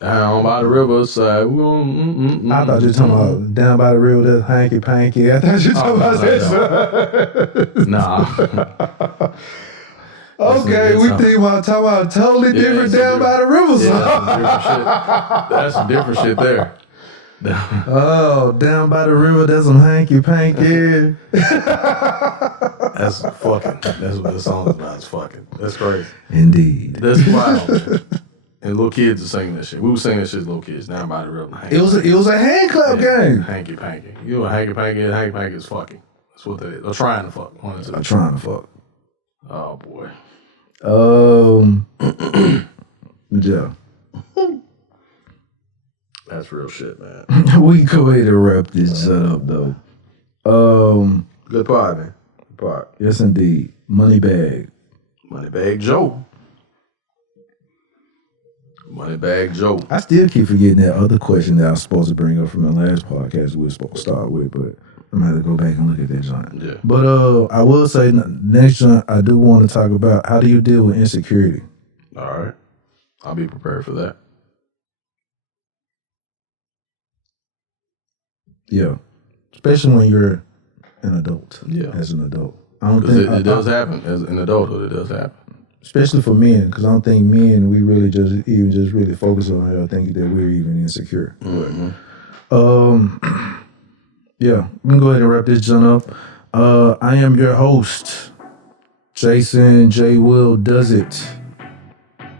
Down by the river side. I thought you were talking about Down by the River, that's hanky panky. I thought you were talking about that. Nah. Okay, we talking about totally different Down by the River song. That's some different shit there. Oh, Down by the River, that's some hanky panky. That's fucking. That's what the song is about. It's fucking. That's crazy. Indeed. That's wild. And little kids are singing that shit. We were singing that shit as little kids. Down by the river. It was a hand clap game. Hanky panky. You know hanky panky and hanky panky is fucking. That's what that is. Or trying to fuck. One or two. Trying to fuck. Oh boy. Yeah. That's real shit, man. We can go ahead and wrap this up though. Good part, man. Good part. Yes indeed. Moneybag Joe. Moneybag Joe. I still keep forgetting that other question that I was supposed to bring up from the last podcast we were supposed to start with, but I'm gonna have to go back and look at that joint. Yeah. But I will say next joint I do want to talk about how do you deal with insecurity. All right. I'll be prepared for that. Yeah. Especially when you're an adult. Yeah. As an adult. I don't Because think it does happen. As in adulthood, it does happen. Especially for men, because I don't think men we really just really focus on it. I think that we're even insecure. Mm-hmm. Yeah, we can go ahead and wrap this joint up. I am your host, Jason J. Will Does It,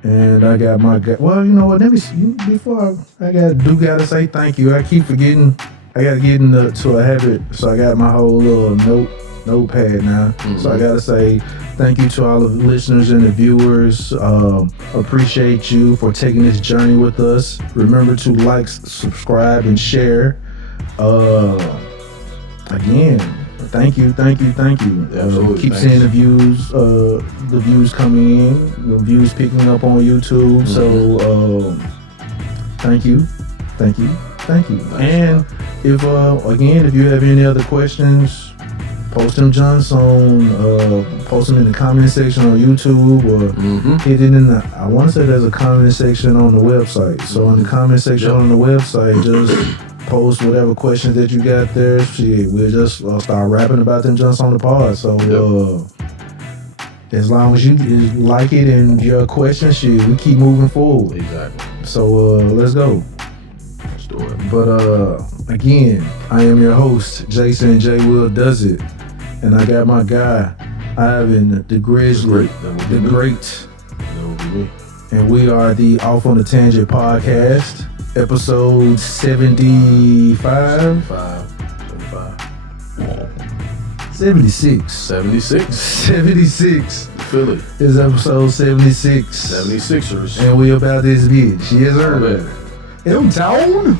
and I got my guy. Well, you know what? Let me see. Before I gotta say thank you. I keep forgetting. I gotta get into a habit, so I got my whole little notepad now. Mm-hmm. So I gotta say thank you to all of the listeners and the viewers. Appreciate you for taking this journey with us. Remember to like, subscribe, and share. Again, thank you. Absolutely. Keep seeing the views coming in, the views picking up on YouTube. Mm-hmm. So thank you. Thanks and if you have any other questions, post them post them in the comment section on YouTube or hit it in I want to say there's a comment section on the website. So in the comment section on the website, just post whatever questions that you got there. Shit, we'll just start rapping about them just on the pod. So as long as you like it and your questions, shit, we keep moving forward. Exactly. So let's go. Let's do it. But again, I am your host, Jason J. Will Does It. And I got my guy, Ivan, the Grizzly, the Great. That would be me. And we are the Off on the Tangent podcast, episode 75. 76. 76. Feel it. This is episode 76. 76ers. And we about this bitch. Yes, sir. In town.